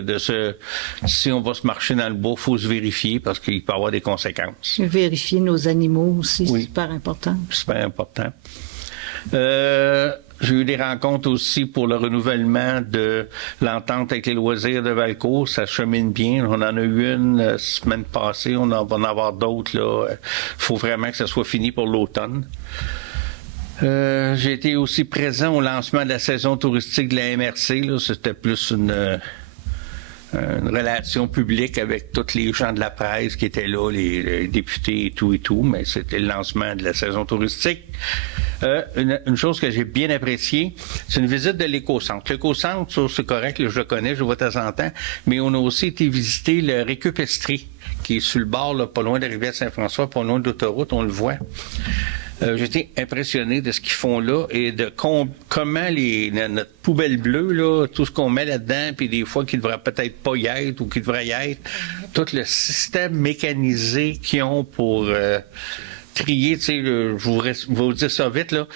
si on va se marcher dans le bois, il faut se vérifier parce qu'il peut y avoir des conséquences. Vérifier nos animaux aussi, oui. C'est super important. Super important. J'ai eu des rencontres aussi pour le renouvellement de l'entente avec les loisirs de Valcourt. Ça chemine bien. On en a eu une la semaine passée. On va en avoir d'autres. Il faut vraiment que ça soit fini pour l'automne. J'ai été aussi présent au lancement de la saison touristique de la MRC. Là. C'était plus une relation publique avec tous les gens de la presse qui étaient là, les députés et tout, mais c'était le lancement de la saison touristique. Une chose que j'ai bien appréciée, c'est une visite de l'éco-centre. L'éco-centre, c'est correct, là, je le connais, je le vois de temps en temps, mais on a aussi été visiter le Récupestrie, qui est sur le bord, là, pas loin de la rivière Saint-François, pas loin de l'autoroute, on le voit. J'étais impressionné de ce qu'ils font là et de comment notre poubelle bleue, là, tout ce qu'on met là-dedans, puis des fois qui devrait peut-être pas y être ou qui devrait y être, tout le système mécanisé qu'ils ont pour trier, tu sais, je vais vous dire ça vite, là.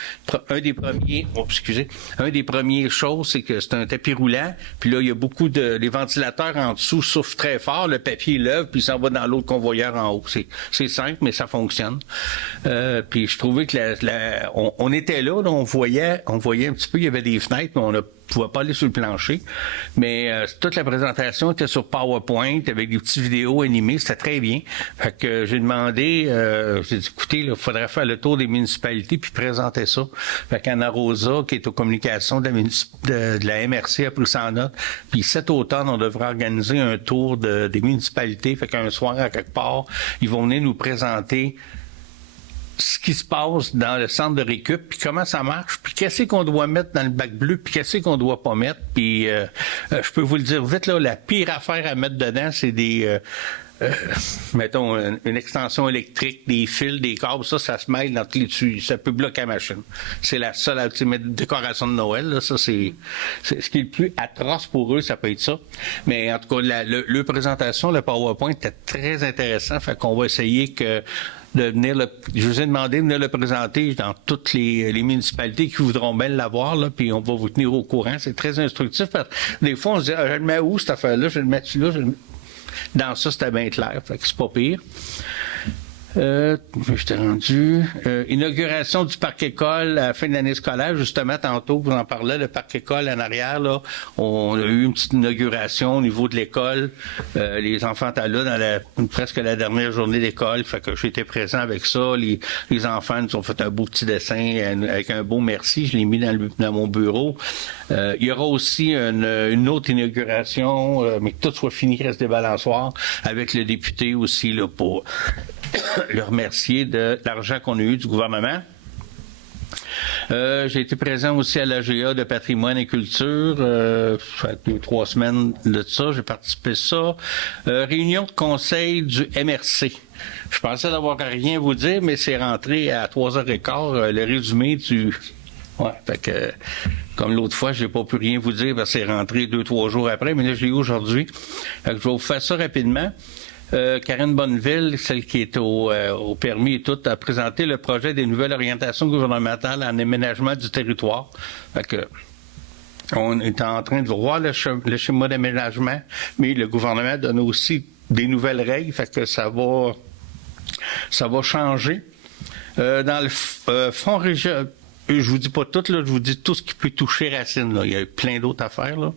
Un des premiers choses, c'est que c'est un tapis roulant, puis là, il y a beaucoup les ventilateurs en dessous soufflent très fort, le papier lève, puis il s'en va dans l'autre convoyeur en haut. C'est simple, mais ça fonctionne. Puis je trouvais que on était là, on voyait un petit peu, il y avait des fenêtres, mais on ne pouvait pas aller sur le plancher. Mais toute la présentation était sur PowerPoint, avec des petites vidéos animées, c'était très bien. Fait que j'ai demandé, j'ai dit, écoutez, il faudrait faire le tour des municipalités puis présenter ça. Fait qu'Anna Rosa, qui est aux communications de la MRC, a pris ça en note. Puis cet automne, on devrait organiser un tour des municipalités. Fait qu'un soir, à quelque part, ils vont venir nous présenter ce qui se passe dans le centre de récup, puis comment ça marche, puis qu'est-ce qu'on doit mettre dans le bac bleu, puis qu'est-ce qu'on doit pas mettre. Puis je peux vous le dire vite, là, la pire affaire à mettre dedans, c'est des... mettons, une extension électrique, des fils, des câbles, ça se mêle dans les dessus. Ça peut bloquer la machine. C'est la seule décoration de Noël. Là. Ça, c'est ce qui est le plus atroce pour eux, ça peut être ça. Mais en tout cas, le présentation, le PowerPoint était très intéressant. Fait qu'on va essayer de venir je vous ai demandé de venir le présenter dans toutes les municipalités qui voudront bien l'avoir, là, puis on va vous tenir au courant. C'est très instructif. Parce que des fois, on se dit, je le mets où, cette affaire-là? Je vais le mettre là, dans ça, c'était bien clair, fait que c'est pas pire. J'étais rendu. Inauguration du parc école à la fin de l'année scolaire, justement, tantôt, vous en parlez, le parc école en arrière, là, on a eu une petite inauguration au niveau de l'école. Les enfants étaient là dans presque la dernière journée d'école, fait que j'étais présent avec ça. Les enfants nous ont fait un beau petit dessin avec un beau merci, je l'ai mis dans mon bureau. Il y aura aussi une autre inauguration, mais que tout soit fini, reste des balançoires, avec le député aussi, là, pour le remercier de l'argent qu'on a eu du gouvernement. J'ai été présent aussi à l'AGA de patrimoine et culture, ça fait 2-3 semaines de ça, j'ai participé à ça. Réunion de conseil du MRC. Je pensais d'avoir rien à vous dire, mais c'est rentré à 3h15, le résumé du... Ouais, fait que, comme l'autre fois, je n'ai pas pu rien vous dire parce que c'est rentré 2-3 jours après, mais là, je l'ai eu aujourd'hui. Fait que je vais vous faire ça rapidement. Karine Bonneville, celle qui est au permis et tout, a présenté le projet des nouvelles orientations gouvernementales en aménagement du territoire. Fait que, on est en train de voir le schéma d'aménagement, mais le gouvernement donne aussi des nouvelles règles, fait que ça va changer. Dans le fonds régional, je vous dis pas tout, là, je vous dis tout ce qui peut toucher Racine. Là. Il y a plein d'autres affaires. Là.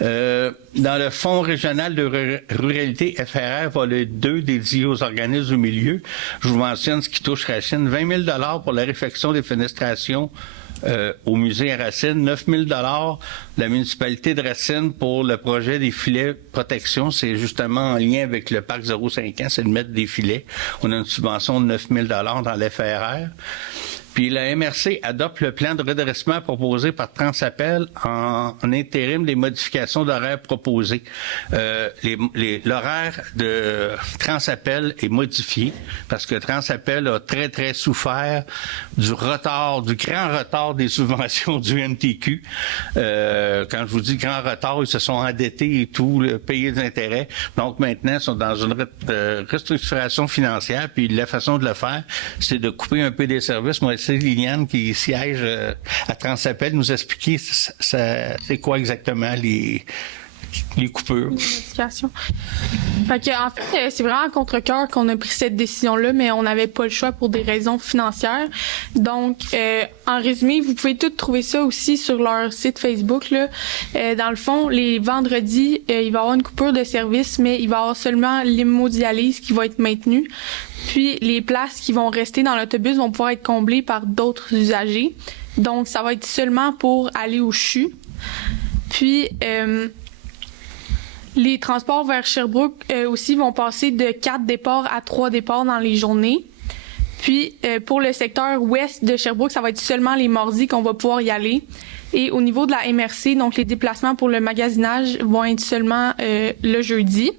Dans le Fonds régional de ruralité FRR, volet 2 dédié aux organismes du milieu, je vous mentionne ce qui touche Racine. 20 000 pour la réfection des fenestrations au musée à Racine. 9 000 la municipalité de Racine pour le projet des filets protection. C'est justement en lien avec le parc 0,5 ans, c'est de mettre des filets. On a une subvention de 9 000 dans l'FRR. Puis la MRC adopte le plan de redressement proposé par Transappel en intérim des modifications d'horaire proposées. L'horaire de Transappel est modifié parce que Transappel a très, très souffert du grand retard des subventions du MTQ. Quand je vous dis grand retard, ils se sont endettés et tout, payé des intérêts. Donc maintenant, ils sont dans une restructuration financière. Puis la façon de le faire, c'est de couper un peu des services. Moi, c'est Liliane qui siège à Transappel nous expliquer c'est quoi exactement les coupures. Les modifications. Fait que, en fait, c'est vraiment à contre-cœur qu'on a pris cette décision-là, mais on n'avait pas le choix pour des raisons financières. Donc, en résumé, vous pouvez tout trouver ça aussi sur leur site Facebook. Là. Dans le fond, les vendredis, il va y avoir une coupure de service, mais il va y avoir seulement l'hémodialyse qui va être maintenue. Puis, les places qui vont rester dans l'autobus vont pouvoir être comblées par d'autres usagers. Donc, ça va être seulement pour aller au CHU. Puis, les transports vers Sherbrooke aussi vont passer de 4 départs à 3 départs dans les journées. Puis, pour le secteur ouest de Sherbrooke, ça va être seulement les mardis qu'on va pouvoir y aller. Et au niveau de la MRC, donc les déplacements pour le magasinage vont être seulement le jeudi.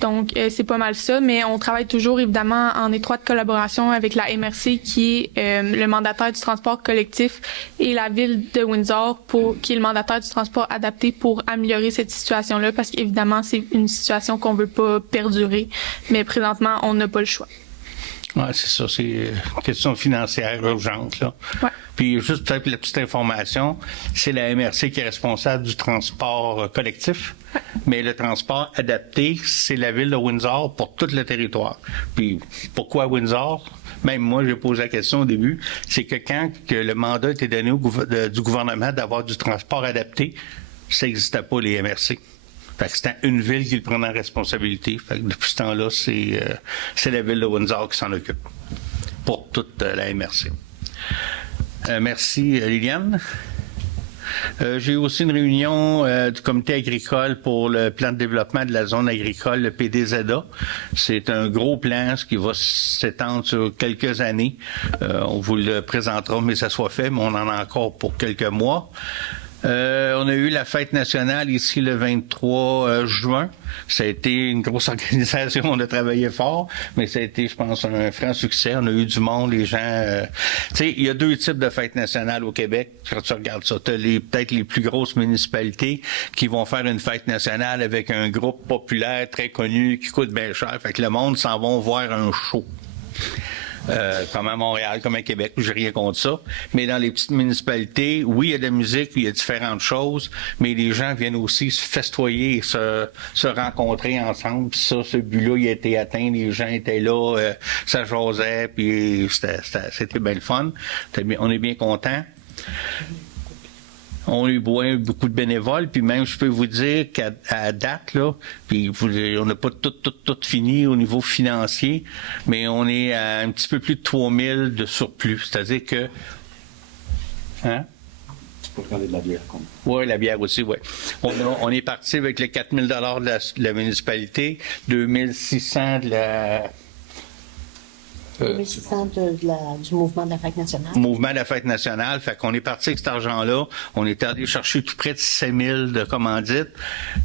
Donc, c'est pas mal ça, mais on travaille toujours évidemment en étroite collaboration avec la MRC qui est le mandataire du transport collectif et la ville de Windsor qui est le mandataire du transport adapté pour améliorer cette situation-là parce qu'évidemment, c'est une situation qu'on veut pas perdurer, mais présentement, on n'a pas le choix. Oui, c'est ça. C'est une question financière urgente. Là. Ouais. Puis juste peut-être la petite information, c'est la MRC qui est responsable du transport collectif, mais le transport adapté, c'est la ville de Windsor pour tout le territoire. Puis pourquoi Windsor? Même moi, j'ai posé la question au début, c'est que quand que le mandat était donné du gouvernement d'avoir du transport adapté, ça n'existait pas les MRC. Fait que c'était une ville qui le prenait en responsabilité. Fait que depuis ce temps-là, c'est la ville de Windsor qui s'en occupe pour toute la MRC. Merci, Liliane. J'ai eu aussi une réunion du comité agricole pour le plan de développement de la zone agricole, le PDZA. C'est un gros plan, ce qui va s'étendre sur quelques années. On vous le présentera, mais ça soit fait, mais on en a encore pour quelques mois. On a eu la fête nationale ici le 23 juin. Ça a été une grosse organisation, on a travaillé fort, mais ça a été, je pense, un franc succès. On a eu du monde, les gens... tu sais, il y a deux types de fêtes nationales au Québec. Quand tu regardes ça, tu as peut-être les plus grosses municipalités qui vont faire une fête nationale avec un groupe populaire très connu qui coûte bien cher. Fait que le monde s'en va voir un show. Comme à Montréal, comme à Québec, j'ai rien contre ça. Mais dans les petites municipalités, oui, il y a de la musique, il y a différentes choses, mais les gens viennent aussi se festoyer, se rencontrer ensemble. Puis ça, ce but-là, il a été atteint. Les gens étaient là, ça jasait, puis c'était bien le fun. On est bien contents. On a eu beaucoup de bénévoles, puis même, je peux vous dire qu'à date, là, puis on n'a pas tout fini au niveau financier, mais on est à un petit peu plus de 3000 de surplus. C'est-à-dire que... Hein? Tu peux regarder de la bière. Oui, la bière aussi, oui. On est parti avec les 4000 $ de la municipalité, 2600 de la... 2600 du mouvement de la fête nationale. Mouvement de la fête nationale. Fait qu'on est parti avec cet argent-là. On est allé chercher tout près de 5000 de commandites.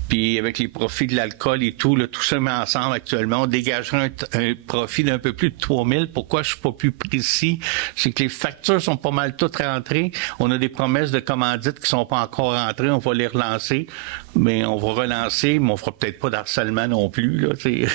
Puis avec les profits de l'alcool et tout, là, tout ça met ensemble actuellement. On dégagerait un profit d'un peu plus de 3000. Pourquoi je suis pas plus précis? C'est que les factures sont pas mal toutes rentrées. On a des promesses de commandites qui sont pas encore rentrées. On va les relancer. Mais on va relancer, mais on fera peut-être pas d'harcèlement non plus, là, tu sais.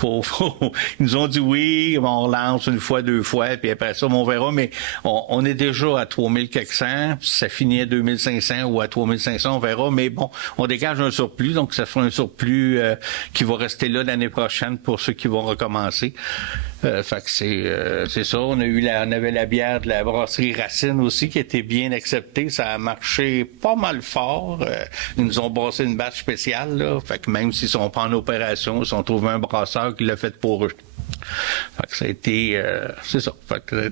Ils nous ont dit oui, on relance une fois, deux fois, puis après ça, on verra, mais on est déjà à 3400, ça finit à 2500 ou à 3500, on verra, mais bon, on dégage un surplus, donc ça fera un surplus qui va rester là l'année prochaine pour ceux qui vont recommencer. Fait que c'est ça. On avait la bière de la brasserie Racine aussi qui était bien acceptée. Ça a marché pas mal fort. Ils nous ont brassé une batch spéciale, là. Fait que même s'ils sont pas en opération, ils ont trouvé un brasseur qui l'a fait pour eux. Fait que ça a été... c'est ça. Fait que ça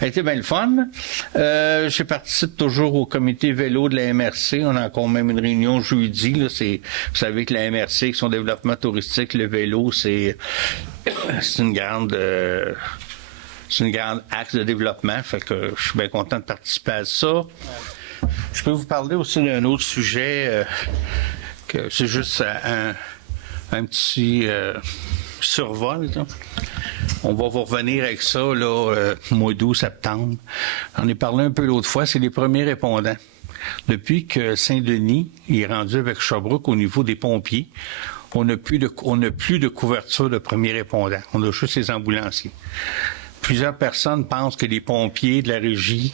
a été bien le fun. Je participe toujours au comité vélo de la MRC. On a encore même une réunion jeudi. Là. Vous savez que la MRC, avec son développement touristique, le vélo, c'est une grande axe de développement. Fait que je suis bien content de participer à ça. Je peux vous parler aussi d'un autre sujet que c'est juste un petit survol. Là. On va vous revenir avec ça là, mois d'août, septembre. J'en ai parlé un peu l'autre fois, c'est les premiers répondants. Depuis que Saint-Denis est rendu avec Sherbrooke au niveau des pompiers, on n'a plus de couverture de premiers répondants. On a juste les ambulanciers. Plusieurs personnes pensent que les pompiers de la régie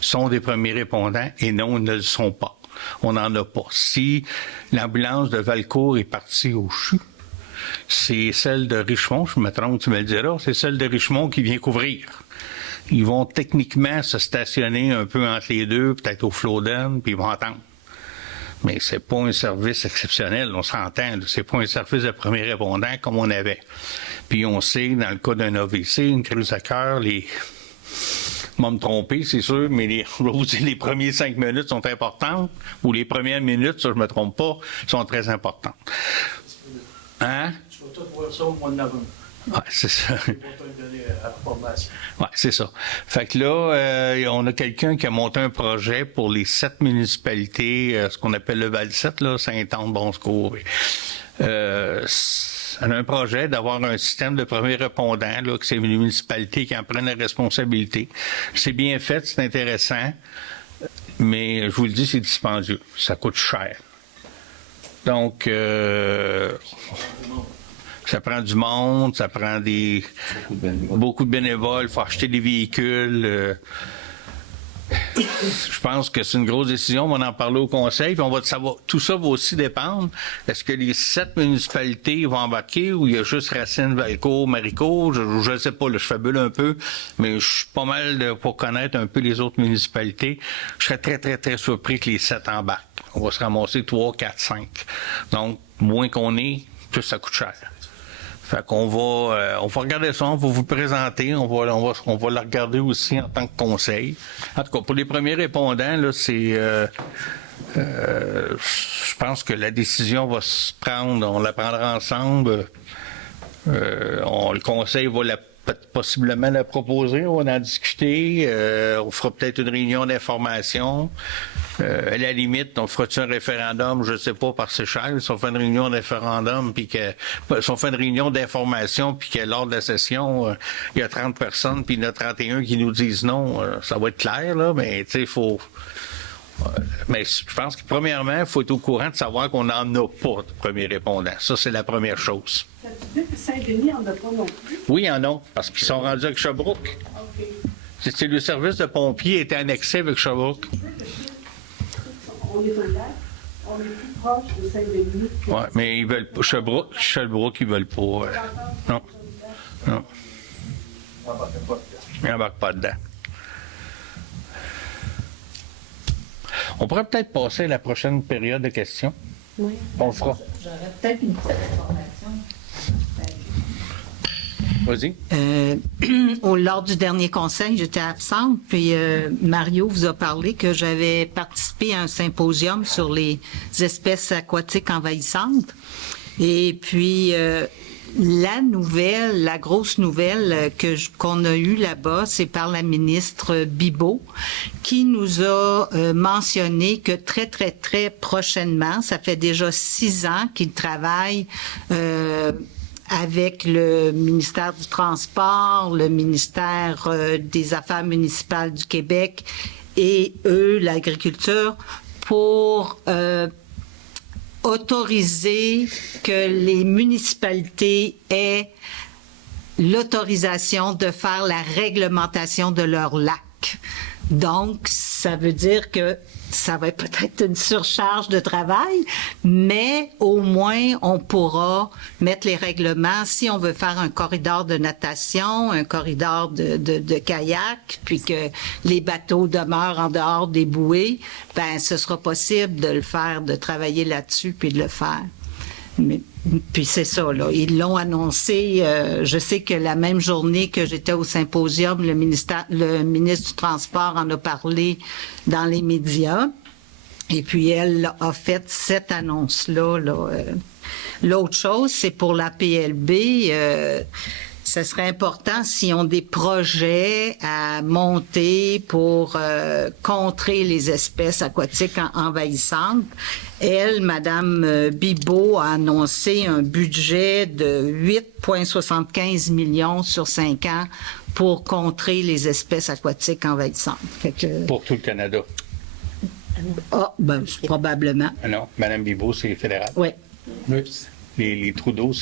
sont des premiers répondants et non, ils ne le sont pas. On n'en a pas. Si l'ambulance de Valcourt est partie au CHU, c'est celle de Richemont, je me trompe, tu me le diras, c'est celle de Richemont qui vient couvrir. Ils vont techniquement se stationner un peu entre les deux, peut-être au Flowden, puis ils vont attendre. Mais c'est pas un service exceptionnel, on s'entend. C'est pas un service de premier répondant comme on avait. Puis on sait, dans le cas d'un AVC, une crise à cœur, moi me tromper, c'est sûr, mais les premiers 5 minutes sont importantes, ou les premières minutes, ça je me trompe pas, sont très importantes. Hein? Tu vas tout voir ça au mois de novembre. Ouais, c'est ça. Ouais, c'est ça. Fait que là, on a quelqu'un qui a monté un projet pour les 7 municipalités, ce qu'on appelle le Val-7, là, Saint-Anne, Bon-Secours. On a un projet d'avoir un système de premiers répondants, là, que c'est les municipalités qui en prennent la responsabilité. C'est bien fait, c'est intéressant, mais je vous le dis, c'est dispendieux. Ça coûte cher. Donc, ça prend du monde, ça prend beaucoup de bénévoles, il faut acheter des véhicules. Je pense que c'est une grosse décision, on va en parler au conseil, puis on va savoir. Tout ça va aussi dépendre. Est-ce que les 7 municipalités vont embarquer ou il y a juste Racine, Valcourt, Maricourt? Je ne sais pas, là, je fabule un peu, mais je suis pas mal pour connaître un peu les autres municipalités. Je serais très, très, très surpris que les 7 embarquent. On va se ramasser 3, 4, 5. Donc, moins qu'on est, plus ça coûte cher. Fait qu'on va regarder ça, on va vous présenter, on va la regarder aussi en tant que conseil. En tout cas, pour les premiers répondants, là, c'est je pense que la décision va se prendre, on la prendra ensemble. Le conseil va possiblement la proposer, on va en discuter, on fera peut-être une réunion d'information. À la limite, on fera-tu un référendum, je ne sais pas, par ces chaises, si on fait une réunion de référendum, puis si on fait une réunion d'information, puis que lors de la session, il y a 30 personnes, puis il y en a 31 qui nous disent non, ça va être clair, là, mais tu sais, il faut... Mais je pense que premièrement, il faut être au courant de savoir qu'on n'en a pas de premiers répondants. Ça, c'est la première chose. Ça veut dire que Saint-Denis n'en a pas non plus? Oui, ils en ont, parce qu'ils sont rendus avec Sherbrooke. OK. C'est le service de pompiers était annexé avec Sherbrooke. On est au lac, on est plus proche de Saint-Denis. Oui, mais ils veulent pas. Sherbrooke, ils veulent pas. Non. Non. Ils n'embarquent pas dedans. On pourrait peut-être passer à la prochaine période de questions. Oui. On le fera. J'aurais peut-être une petite information. Vas-y. Lors du dernier conseil, j'étais absente, puis Mario vous a parlé que j'avais participé à un symposium sur les espèces aquatiques envahissantes. Et puis, la grosse nouvelle qu'on a eue là-bas, c'est par la ministre Bibeau, qui nous a mentionné que très, très, très prochainement, ça fait déjà 6 ans qu'il travaille avec le ministère du Transport, le ministère des Affaires municipales du Québec et l'agriculture, pour autoriser que les municipalités aient l'autorisation de faire la réglementation de leurs lacs. Donc, ça veut dire que ça va être peut-être une surcharge de travail, mais au moins, on pourra mettre les règlements. Si on veut faire un corridor de natation, un corridor de kayak, puis que les bateaux demeurent en dehors des bouées, ben, ce sera possible de le faire, de travailler là-dessus, puis de le faire. Mais, puis c'est ça, là. Ils l'ont annoncé. Je sais que la même journée que j'étais au symposium, le ministre du Transport en a parlé dans les médias. Et puis elle a fait cette annonce-là. L'autre chose, c'est pour la PLB. Ce serait important s'ils ont des projets à monter pour contrer les espèces aquatiques envahissantes. Elle, Madame Bibeau, a annoncé un budget de 8,75 millions sur 5 ans pour contrer les espèces aquatiques envahissantes. Pour tout le Canada. Ah, ben, probablement. Ah non, Madame Bibeau, c'est fédéral. Oui. Les trous d'eau,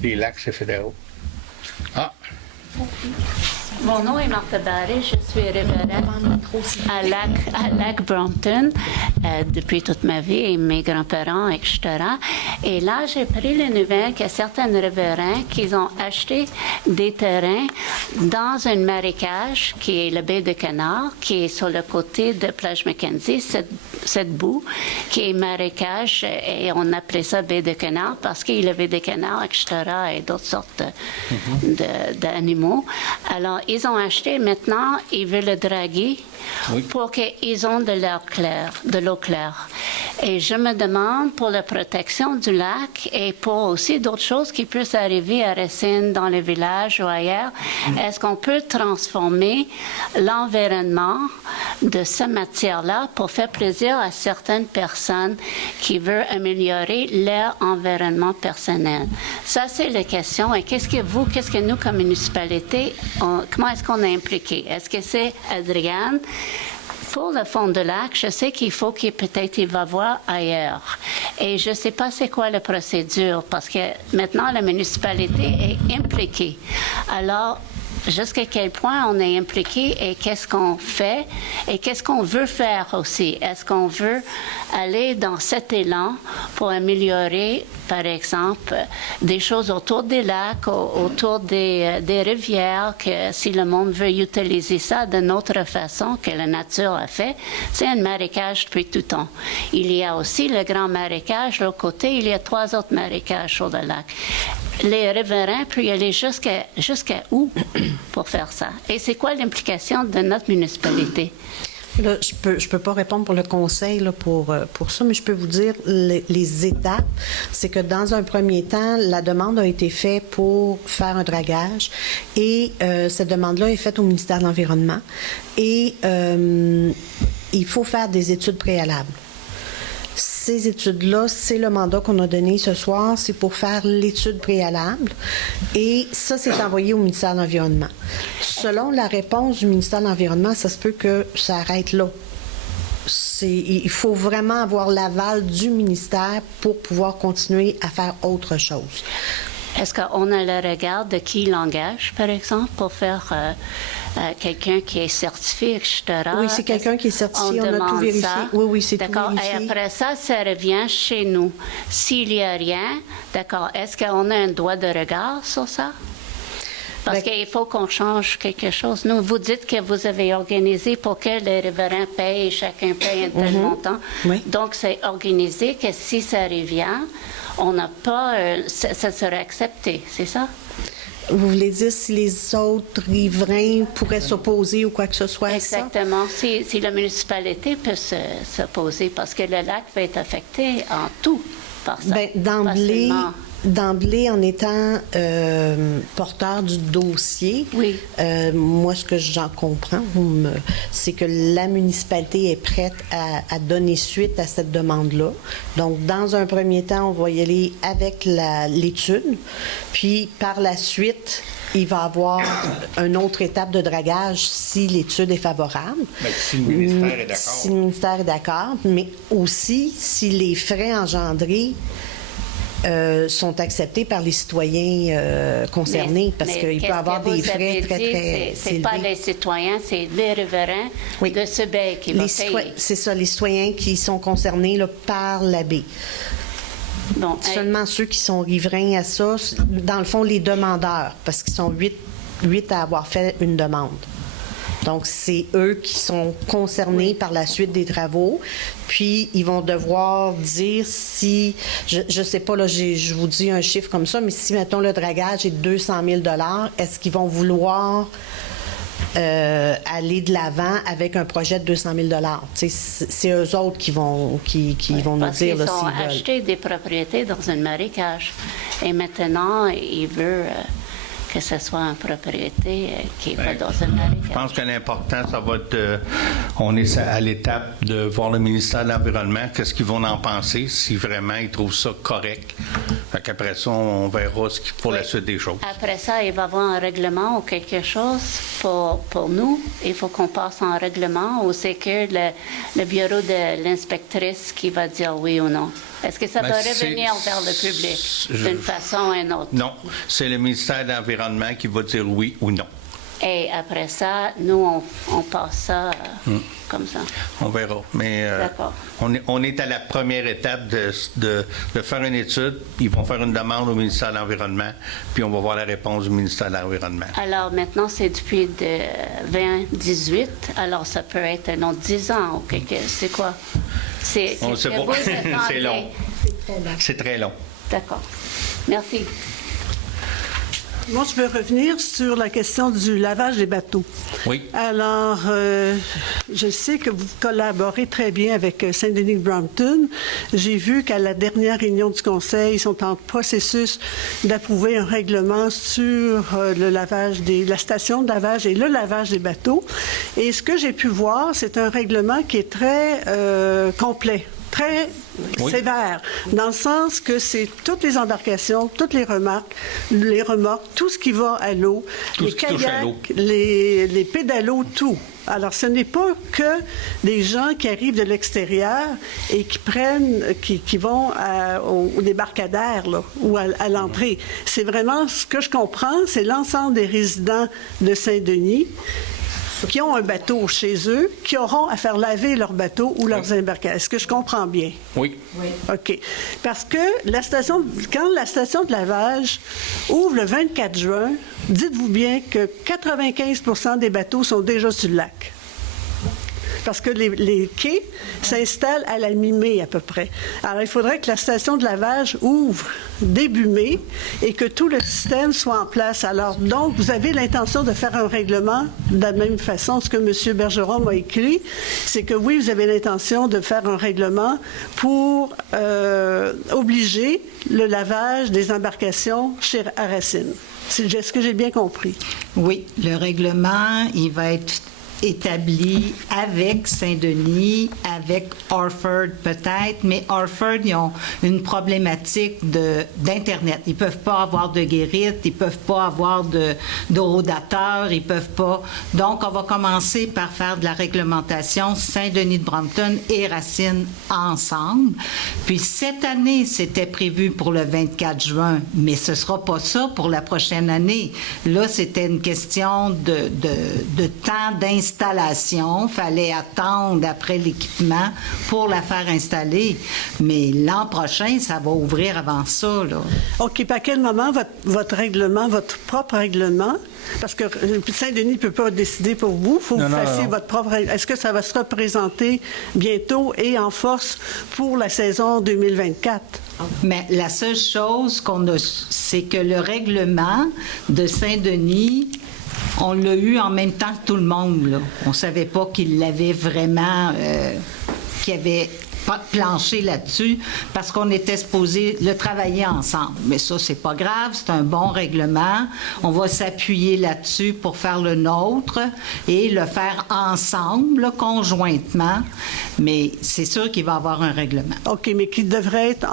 les lacs, c'est fédéraux. Ah! Mon nom est Martha Barré, je suis révérende à Lac Brompton depuis toute ma vie, et mes grands-parents, etc. Et là, j'ai pris les nouvelles que certains révérends qui ont acheté des terrains dans un marécage qui est la baie de Canard, qui est sur le côté de Plage Mackenzie, cette boue qui est marécage, et on appelait ça baie de Canard parce qu'il y avait des canards, etc. et d'autres sortes d'animaux. Alors, ils ont acheté, maintenant, ils veulent le draguer pour qu'ils aient de l'eau claire. Et je me demande, pour la protection du lac et pour aussi d'autres choses qui peuvent arriver à Racine, dans le village ou ailleurs, est-ce qu'on peut transformer l'environnement de cette matière-là pour faire plaisir à certaines personnes qui veulent améliorer leur environnement personnel? Ça, c'est la question. Et qu'est-ce que nous, comme municipalité, comment est-ce qu'on est impliqué? Est-ce que c'est Adrienne? Pour le fond de lac, je sais qu'il faut qu'il va voir ailleurs. Et je ne sais pas c'est quoi la procédure parce que maintenant la municipalité est impliquée. Alors, jusqu'à quel point on est impliqué et qu'est-ce qu'on fait et qu'est-ce qu'on veut faire aussi. Est-ce qu'on veut aller dans cet élan pour améliorer, par exemple, des choses autour des lacs, autour des rivières, que si le monde veut utiliser ça d'une autre façon que la nature a fait, c'est un marécage depuis tout temps. Il y a aussi le grand marécage, de l'autre côté, il y a 3 autres marécages sur le lac. Les riverains peuvent y aller jusqu'à où pour faire ça? Et c'est quoi l'implication de notre municipalité? Là, je peux pas répondre pour le conseil là, pour ça, mais je peux vous dire les étapes. C'est que dans un premier temps, la demande a été faite pour faire un dragage et cette demande-là est faite au ministère de l'Environnement et il faut faire des études préalables. Ces études-là, c'est le mandat qu'on a donné ce soir, c'est pour faire l'étude préalable. Et ça, c'est envoyé au ministère de l'Environnement. Selon la réponse du ministère de l'Environnement, ça se peut que ça arrête là. Il faut vraiment avoir l'aval du ministère pour pouvoir continuer à faire autre chose. Est-ce qu'on a le regard de qui l'engage, par exemple, pour faire quelqu'un qui est certifié, etc.? Oui, c'est quelqu'un qui est certifié, on a tout vérifié. Ça. Oui, c'est tout d'accord. vérifié. Et après ça revient chez nous. S'il n'y a rien, d'accord, est-ce qu'on a un droit de regard sur ça? Parce qu'il faut qu'on change quelque chose. Nous, vous dites que vous avez organisé pour que les riverains payent, chacun paye un tel montant. Oui. Donc, c'est organisé que si ça revient, on n'a pas... ça serait accepté, c'est ça? Vous voulez dire si les autres riverains pourraient s'opposer ou quoi que ce soit? Exactement. Si la municipalité peut s'opposer, parce que le lac va être affecté en tout par ça. Bien, d'emblée, en étant porteur du dossier, oui. Moi, ce que j'en comprends, c'est que la municipalité est prête à donner suite à cette demande-là. Donc, dans un premier temps, on va y aller avec l'étude, puis par la suite, il va y avoir une autre étape de dragage si l'étude est favorable. Mais si le ministère est d'accord. Si le ministère est d'accord, mais aussi si les frais engendrés sont acceptés par les citoyens concernés, parce qu'il peut y avoir des frais très, très élevés. C'est pas les citoyens, c'est les riverains de ce baie qui vont payer. C'est ça, les citoyens qui sont concernés là, par la baie. Bon, seulement ceux qui sont riverains à ça, dans le fond, les demandeurs, parce qu'ils sont 8 à avoir fait une demande. Donc, c'est eux qui sont concernés par la suite des travaux. Puis, ils vont devoir dire si... Je ne sais pas, là, je vous dis un chiffre comme ça, mais si, mettons, le dragage est de 200 000 $, est-ce qu'ils vont vouloir aller de l'avant avec un projet de 200 000 $? C'est eux autres qui vont nous dire là, s'ils veulent. Parce qu'ils ont acheté des propriétés dans un marécage. Et maintenant, ils veulent... que ce soit une propriété qui va dans un marécage. Je pense que l'important, ça va être... on est à l'étape de voir le ministère de l'Environnement, qu'est-ce qu'ils vont en penser, si vraiment ils trouvent ça correct. Fait qu'après ça, on verra pour la suite des choses. Après ça, il va y avoir un règlement ou quelque chose pour nous. Il faut qu'on passe en règlement ou c'est que le bureau de l'inspectrice qui va dire oui ou non? Est-ce que ça va revenir vers le public d'une façon ou d'une autre? Non, c'est le ministère de l'Environnement qui va dire oui ou non. Et après ça, nous, on passe ça comme ça. On verra. Mais on est à la première étape de faire une étude. Ils vont faire une demande au ministère de l'Environnement, puis on va voir la réponse du ministère de l'Environnement. Alors maintenant, c'est depuis 2018. Alors ça peut être un autre 10 ans ou quelque... C'est quoi? On ne sait pas. C'est long. C'est très long. D'accord. Merci. Moi, je veux revenir sur la question du lavage des bateaux. Oui. Alors, je sais que vous collaborez très bien avec Saint-Denis-Brampton. J'ai vu qu'à la dernière réunion du Conseil, ils sont en processus d'approuver un règlement sur le lavage la station de lavage et le lavage des bateaux. Et ce que j'ai pu voir, c'est un règlement qui est très complet. Très sévère, dans le sens que c'est toutes les embarcations, toutes les remorques, tout ce qui va à l'eau, les kayaks, les pédalos, tout. Alors, ce n'est pas que des gens qui arrivent de l'extérieur et qui vont au débarcadère là, ou à l'entrée. C'est vraiment, ce que je comprends, c'est l'ensemble des résidents de Saint-Denis qui ont un bateau chez eux, qui auront à faire laver leur bateau ou leurs embarcations. Est-ce que je comprends bien? Oui. OK. Parce que quand la station de lavage ouvre le 24 juin, dites-vous bien que 95% des bateaux sont déjà sur le lac. Parce que les quais s'installent à la mi-mai à peu près. Alors, il faudrait que la station de lavage ouvre début mai et que tout le système soit en place. Alors, donc, vous avez l'intention de faire un règlement de la même façon. Ce que M. Bergeron m'a écrit, c'est que oui, vous avez l'intention de faire un règlement pour obliger le lavage des embarcations chez Racine. Est-ce que j'ai bien compris? Oui, le règlement, il va être établi avec Saint-Denis, avec Orford peut-être, mais Orford, ils ont une problématique d'Internet. Ils ne peuvent pas avoir de guérite, ils ne peuvent pas avoir d'horodateurs, ils ne peuvent pas. Donc, on va commencer par faire de la réglementation Saint-Denis de Brompton et Racine ensemble. Puis cette année, c'était prévu pour le 24 juin, mais ce ne sera pas ça pour la prochaine année. Là, c'était une question de temps d'installation. Fallait attendre après l'équipement pour la faire installer. Mais l'an prochain, ça va ouvrir avant ça, là. OK. Puis à quel moment votre règlement, votre propre règlement, parce que Saint-Denis ne peut pas décider pour vous, il faut que vous fassiez votre propre règlement. Est-ce que ça va se représenter bientôt et en force pour la saison 2024? Mais la seule chose qu'on a, c'est que le règlement de Saint-Denis, on l'a eu en même temps que tout le monde, là. On ne savait pas qu'il l'avait vraiment, qu'il avait pas planché là-dessus, parce qu'on était supposé le travailler ensemble. Mais ça, c'est pas grave, c'est un bon règlement. On va s'appuyer là-dessus pour faire le nôtre et le faire ensemble, conjointement. Mais c'est sûr qu'il va y avoir un règlement. OK, mais qui devrait être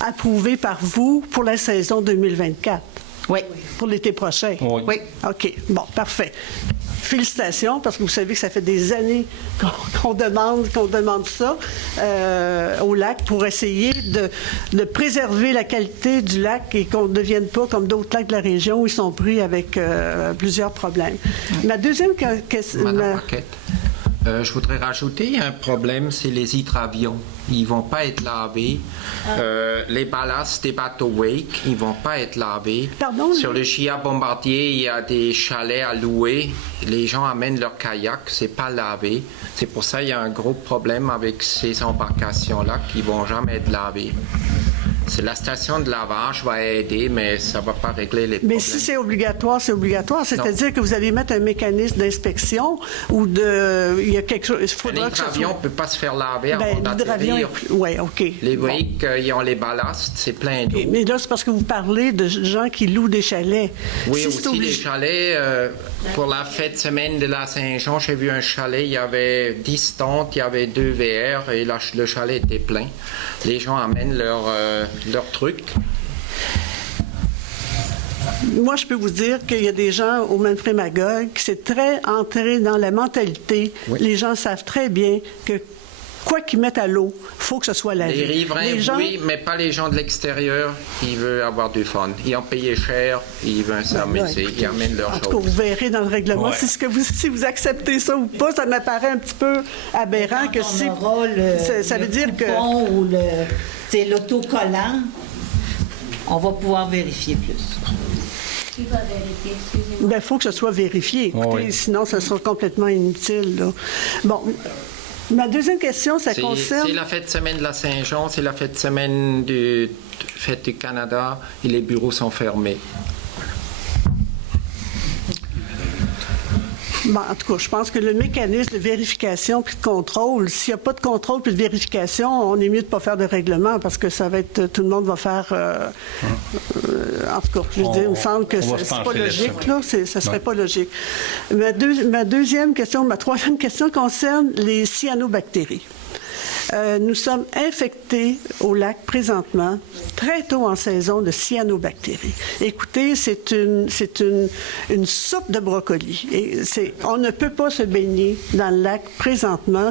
approuvé par vous pour la saison 2024? Oui. Pour l'été prochain? Oui. OK. Bon, parfait. Félicitations, parce que vous savez que ça fait des années qu'on demande ça au lac pour essayer de préserver la qualité du lac et qu'on ne devienne pas comme d'autres lacs de la région où ils sont pris avec plusieurs problèmes. Ma deuxième question... Madame Paquette, je voudrais rajouter un problème, c'est les hydravions. Ils ne vont pas être lavés. Les ballasts des bateaux wake, ils ne vont pas être lavés. Pardon? Sur le Chia Bombardier, il y a des chalets à louer. Les gens amènent leur kayak, c'est pas lavé. C'est pour ça qu'il y a un gros problème avec ces embarcations-là qui ne vont jamais être lavées. C'est la station de lavage va aider, mais ça ne va pas régler les problèmes. Mais si c'est obligatoire, c'est obligatoire. C'est-à-dire que vous allez mettre un mécanisme d'inspection ou il y a quelque chose... Il faudra un hydravion ne peut pas se faire laver avant d'atterrir. Oui, OK. Les wakes, ils ont les ballasts, c'est plein d'eau. Mais là, c'est parce que vous parlez de gens qui louent des chalets. Oui, aussi les chalets. Pour la fête semaine de la Saint-Jean, j'ai vu un chalet, il y avait 10 tentes, il y avait 2 VR et le chalet était plein. Les gens amènent leurs trucs. Moi, je peux vous dire qu'il y a des gens au Manfred Magog qui c'est très entré dans la mentalité. Oui. Les gens savent très bien que quoi qu'ils mettent à l'eau, il faut que ce soit lavé. Les riverains, oui, mais pas les gens de l'extérieur qui veulent avoir du fun. Ils ont payé cher, ils veulent s'amuser, ils amènent leurs choses. En tout cas, vous verrez dans le règlement si vous acceptez ça ou pas. Ça m'apparaît un petit peu aberrant que si... ça veut dire que... Ou l'autocollant, on va pouvoir vérifier plus. Qui va vérifier, excusez-moi? Bien, il faut que ce soit vérifié. Écoutez, sinon, ça sera complètement inutile, là. Bon... Ma deuxième question, ça concerne... C'est la fête semaine de la Saint-Jean, c'est la fête semaine du fête du Canada et les bureaux sont fermés. Bon, en tout cas, je pense que le mécanisme de vérification puis de contrôle, s'il n'y a pas de contrôle puis de vérification, on est mieux de ne pas faire de règlement parce que ça va être... Tout le monde va faire... en tout cas, je veux dire, il me semble que c'est pas logique, là. Ça serait pas logique. Ma troisième question concerne les cyanobactéries. Nous sommes infectés au lac présentement, très tôt en saison, de cyanobactéries. Écoutez, c'est une soupe de brocoli. Et on ne peut pas se baigner dans le lac présentement.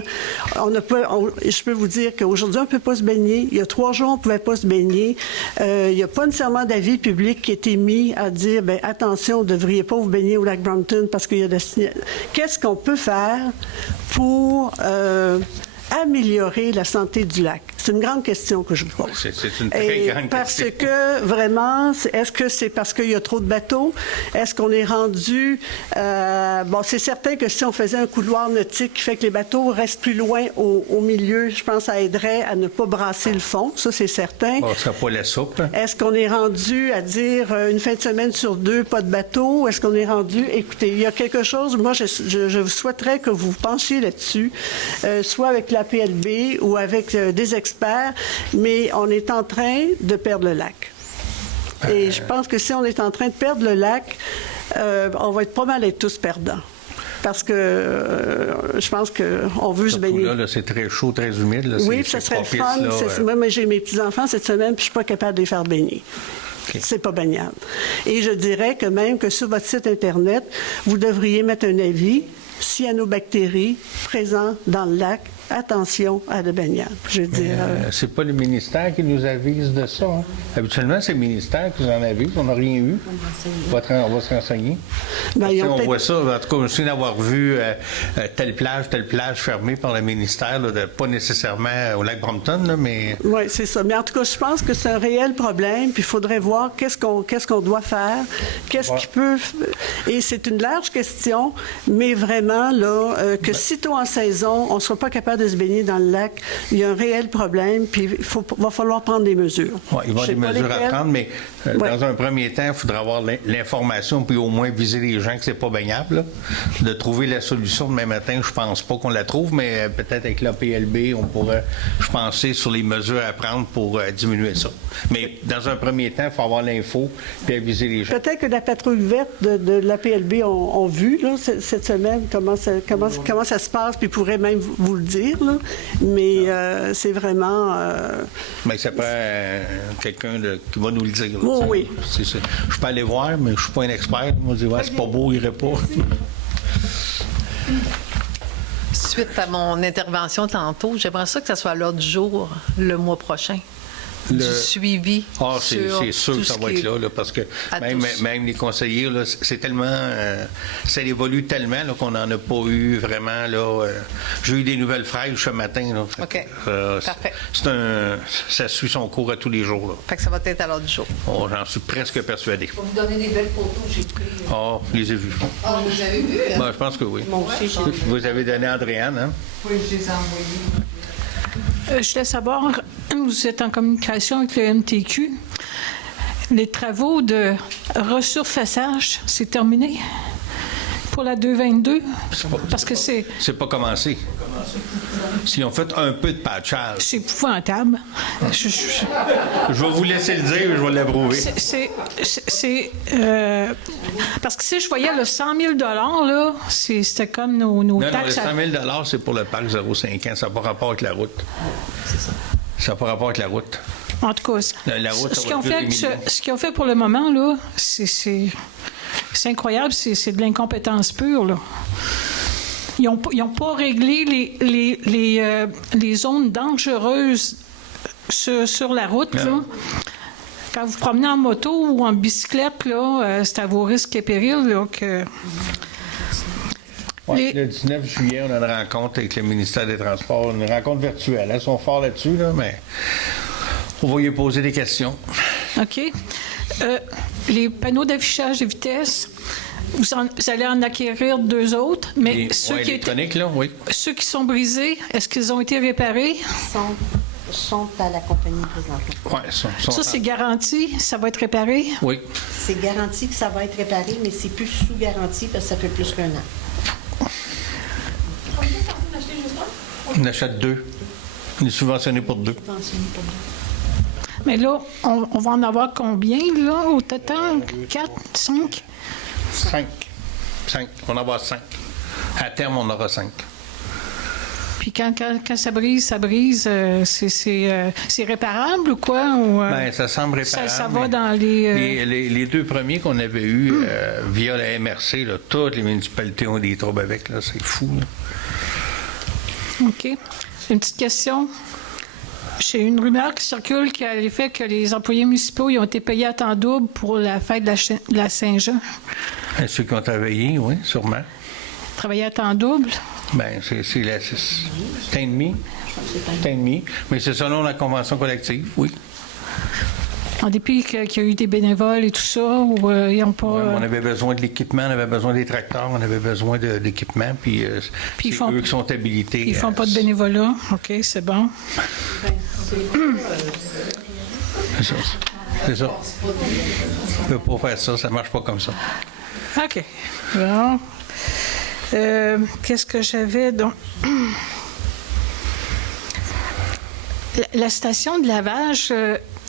Je peux vous dire qu'aujourd'hui, on ne peut pas se baigner. Il y a 3 jours, on ne pouvait pas se baigner. Il n'y a pas nécessairement d'avis public qui a été mis à dire, bien, attention, vous ne devriez pas vous baigner au lac Brompton parce qu'il y a de... Qu'est-ce qu'on peut faire pour améliorer la santé du lac? C'est une grande question que je vous pose. C'est une très grande parce question. Que, vraiment, est-ce que c'est parce qu'il y a trop de bateaux? Est-ce qu'on est rendu... bon, c'est certain que si on faisait un couloir nautique qui fait que les bateaux restent plus loin au milieu, je pense que ça aiderait à ne pas brasser le fond. Ça, c'est certain. Bon, ce sera pas la soupe. Est-ce qu'on est rendu à dire une fin de semaine sur 2, pas de bateau? Est-ce qu'on est rendu... Écoutez, il y a quelque chose... Moi, je vous souhaiterais que vous penchiez là-dessus, soit avec la PLB ou avec des experts, mais on est en train de perdre le lac. Et je pense que si on est en train de perdre le lac, on va être pas mal être tous perdants. Parce que je pense qu'on veut se baigner. Là, c'est très chaud, très humide. Là, oui, puis ça serait le fun. Moi, j'ai mes petits-enfants cette semaine, puis je suis pas capable de les faire baigner. Okay. C'est pas baignable. Et je dirais que même que sur votre site Internet, vous devriez mettre un avis cyanobactéries présentes dans le lac. Attention à la baignade. Je veux dire. C'est pas le ministère qui nous avise de ça. Hein? Habituellement, c'est le ministère qui nous en avise. On n'a rien eu. On va se renseigner. Ben, on voit ça. En tout cas, je me souviens d'avoir vu telle plage fermée par le ministère, là, pas nécessairement au lac Brompton, là, mais. Oui, c'est ça. Mais en tout cas, je pense que c'est un réel problème. Puis il faudrait voir qu'est-ce qu'on doit faire, qu'est-ce qui peut. Et c'est une large question, mais vraiment là, que sitôt en saison, on ne soit pas capable de se baigner dans le lac, il y a un réel problème, puis va falloir prendre des mesures. Oui, il va y avoir des mesures à prendre, mais dans un premier temps, il faudra avoir l'information, puis au moins viser les gens que c'est pas baignable. Là. De trouver la solution demain matin, je pense pas qu'on la trouve, mais peut-être avec la PLB, on pourrait, je pensais, sur les mesures à prendre pour diminuer ça. Mais dans un premier temps, il faut avoir l'info, puis aviser les gens. Peut-être que la patrouille verte de la PLB ont vu là, cette semaine comment ça se passe, puis pourraient même vous le dire. Là, mais c'est vraiment... Mais ça prend quelqu'un qui va nous le dire. Là, oh, oui. Je peux aller voir, mais je ne suis pas un expert. Moi, je dis, ouais, c'est pas beau, il irait pas. Suite à mon intervention tantôt, j'aimerais ça que ça soit à l'ordre du jour le mois prochain. Du suivi. Ah, c'est sûr que ça va être là, parce que même les conseillers, là, c'est tellement. Ça évolue tellement là, qu'on n'en a pas eu vraiment. Là, j'ai eu des nouvelles fraîches ce matin. Là, OK. Parfait. Ça suit son cours à tous les jours. Là. Fait que ça va être à l'ordre du jour. Oh, j'en suis presque persuadé. Je vais vous donner des belles photos que j'ai prises. Ah, je les ai vues. Ah, vous avez vu? Hein? Ben, je pense que oui. Moi aussi, j'ai vu. Vous avez donné à Andréane, hein? Oui, je les ai envoyés. Je laisse savoir, vous êtes en communication avec le MTQ. Les travaux de resurfaçage, c'est terminé pour la 222? Parce que c'est... C'est pas commencé. S'ils ont fait un peu de patchage. C'est épouvantable. Je vais vous laisser le dire et je vais l'approuver. Parce que si je voyais le 100 000 là, c'était comme nos taxes. Non, le 100 000 c'est pour le parc 0,5 ans. Ça n'a pas rapport avec la route. C'est ça. Ça n'a pas rapport avec la route. En tout cas, la route, ce qu'ils ont fait pour le moment, là, c'est incroyable. C'est de l'incompétence pure, là. Ils n'ont pas réglé les zones dangereuses sur la route, là. Quand vous promenez en moto ou en bicyclette, là, c'est à vos risques et périls, là, que... Ouais, le 19 juillet, on a une rencontre avec le ministère des Transports, une rencontre virtuelle. Ils sont forts là-dessus, là, mais on va y poser des questions. OK. Les panneaux d'affichage de vitesse, vous allez en acquérir 2 autres, mais ceux qui sont brisés, est-ce qu'ils ont été réparés? Sont à la compagnie présentement. Ouais, ça, c'est garanti? Ça va être réparé? Oui. C'est garanti que ça va être réparé, mais c'est plus sous garantie parce que ça fait plus qu'1 an. On achète 2. On est subventionné pour 2. Mais là, on va en avoir combien, là, au total? 4, 5? 5. On en va 5. À terme, on aura 5. Puis quand ça brise, c'est réparable ou quoi? Ou, Ben, ça semble réparable. Ça va dans les... Les deux premiers qu'on avait eus via la MRC, là, toutes les municipalités ont des troubles avec. Là, c'est fou. Là. OK. Une petite question. J'ai une rumeur qui circule qui a l'effet que les employés municipaux ils ont été payés à temps double pour la fête de la Saint-Jean. Et ceux qui ont travaillé, oui, sûrement. Travailler à temps double? Bien, c'est temps et demi. Temps et demi. Mais c'est selon la convention collective, oui. En dépit qu'il y a eu des bénévoles et tout ça, ou ils n'ont pas... On avait besoin de l'équipement, on avait besoin des tracteurs, on avait besoin d'équipement, puis c'est eux qui sont habilités. Ils font pas de bénévolat. OK, c'est bon. C'est ça. On ne peut pas faire ça, ça ne marche pas comme ça. OK. Bon. Qu'est-ce que j'avais donc? La station de lavage...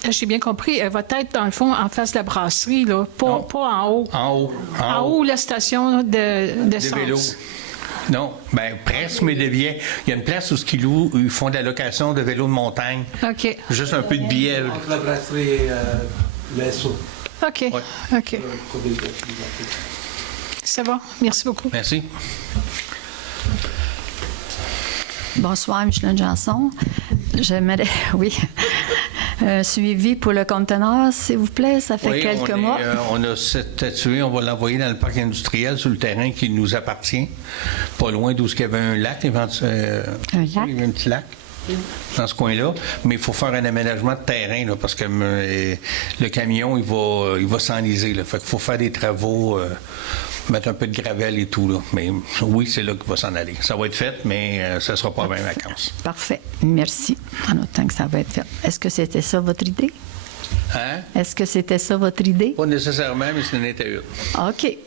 j'ai bien compris, elle va être, dans le fond, en face de la brasserie, là, pas en haut. En haut. En haut, la station d'essence. Des vélos. Non, bien, presque, mais de billets. Il y a une place où ils font de la location de vélos de montagne. OK. Juste un peu de billets. Entre la brasserie et l'ESO. OK. Ouais. OK. Ça va. Merci beaucoup. Merci. Bonsoir, Micheline Janson. J'aimerais, oui, un suivi pour le conteneur, s'il vous plaît. Ça fait quelques mois. On a statué, on va l'envoyer dans le parc industriel sur le terrain qui nous appartient, pas loin d'où il y avait un lac, éventuellement. Un lac? Il y avait un petit lac dans ce coin-là, mais il faut faire un aménagement de terrain là, parce que le camion, il va s'enliser. Là. Fait qu'il faut faire des travaux, mettre un peu de gravel et tout. Là. Mais oui, c'est là qu'il va s'en aller. Ça va être fait, mais ça ne sera pas avant les vacances. Parfait. Merci. En autant que ça va être fait. Est-ce que c'était ça votre idée? Hein? Est-ce que c'était ça votre idée? Pas nécessairement, mais ce n'était une. OK.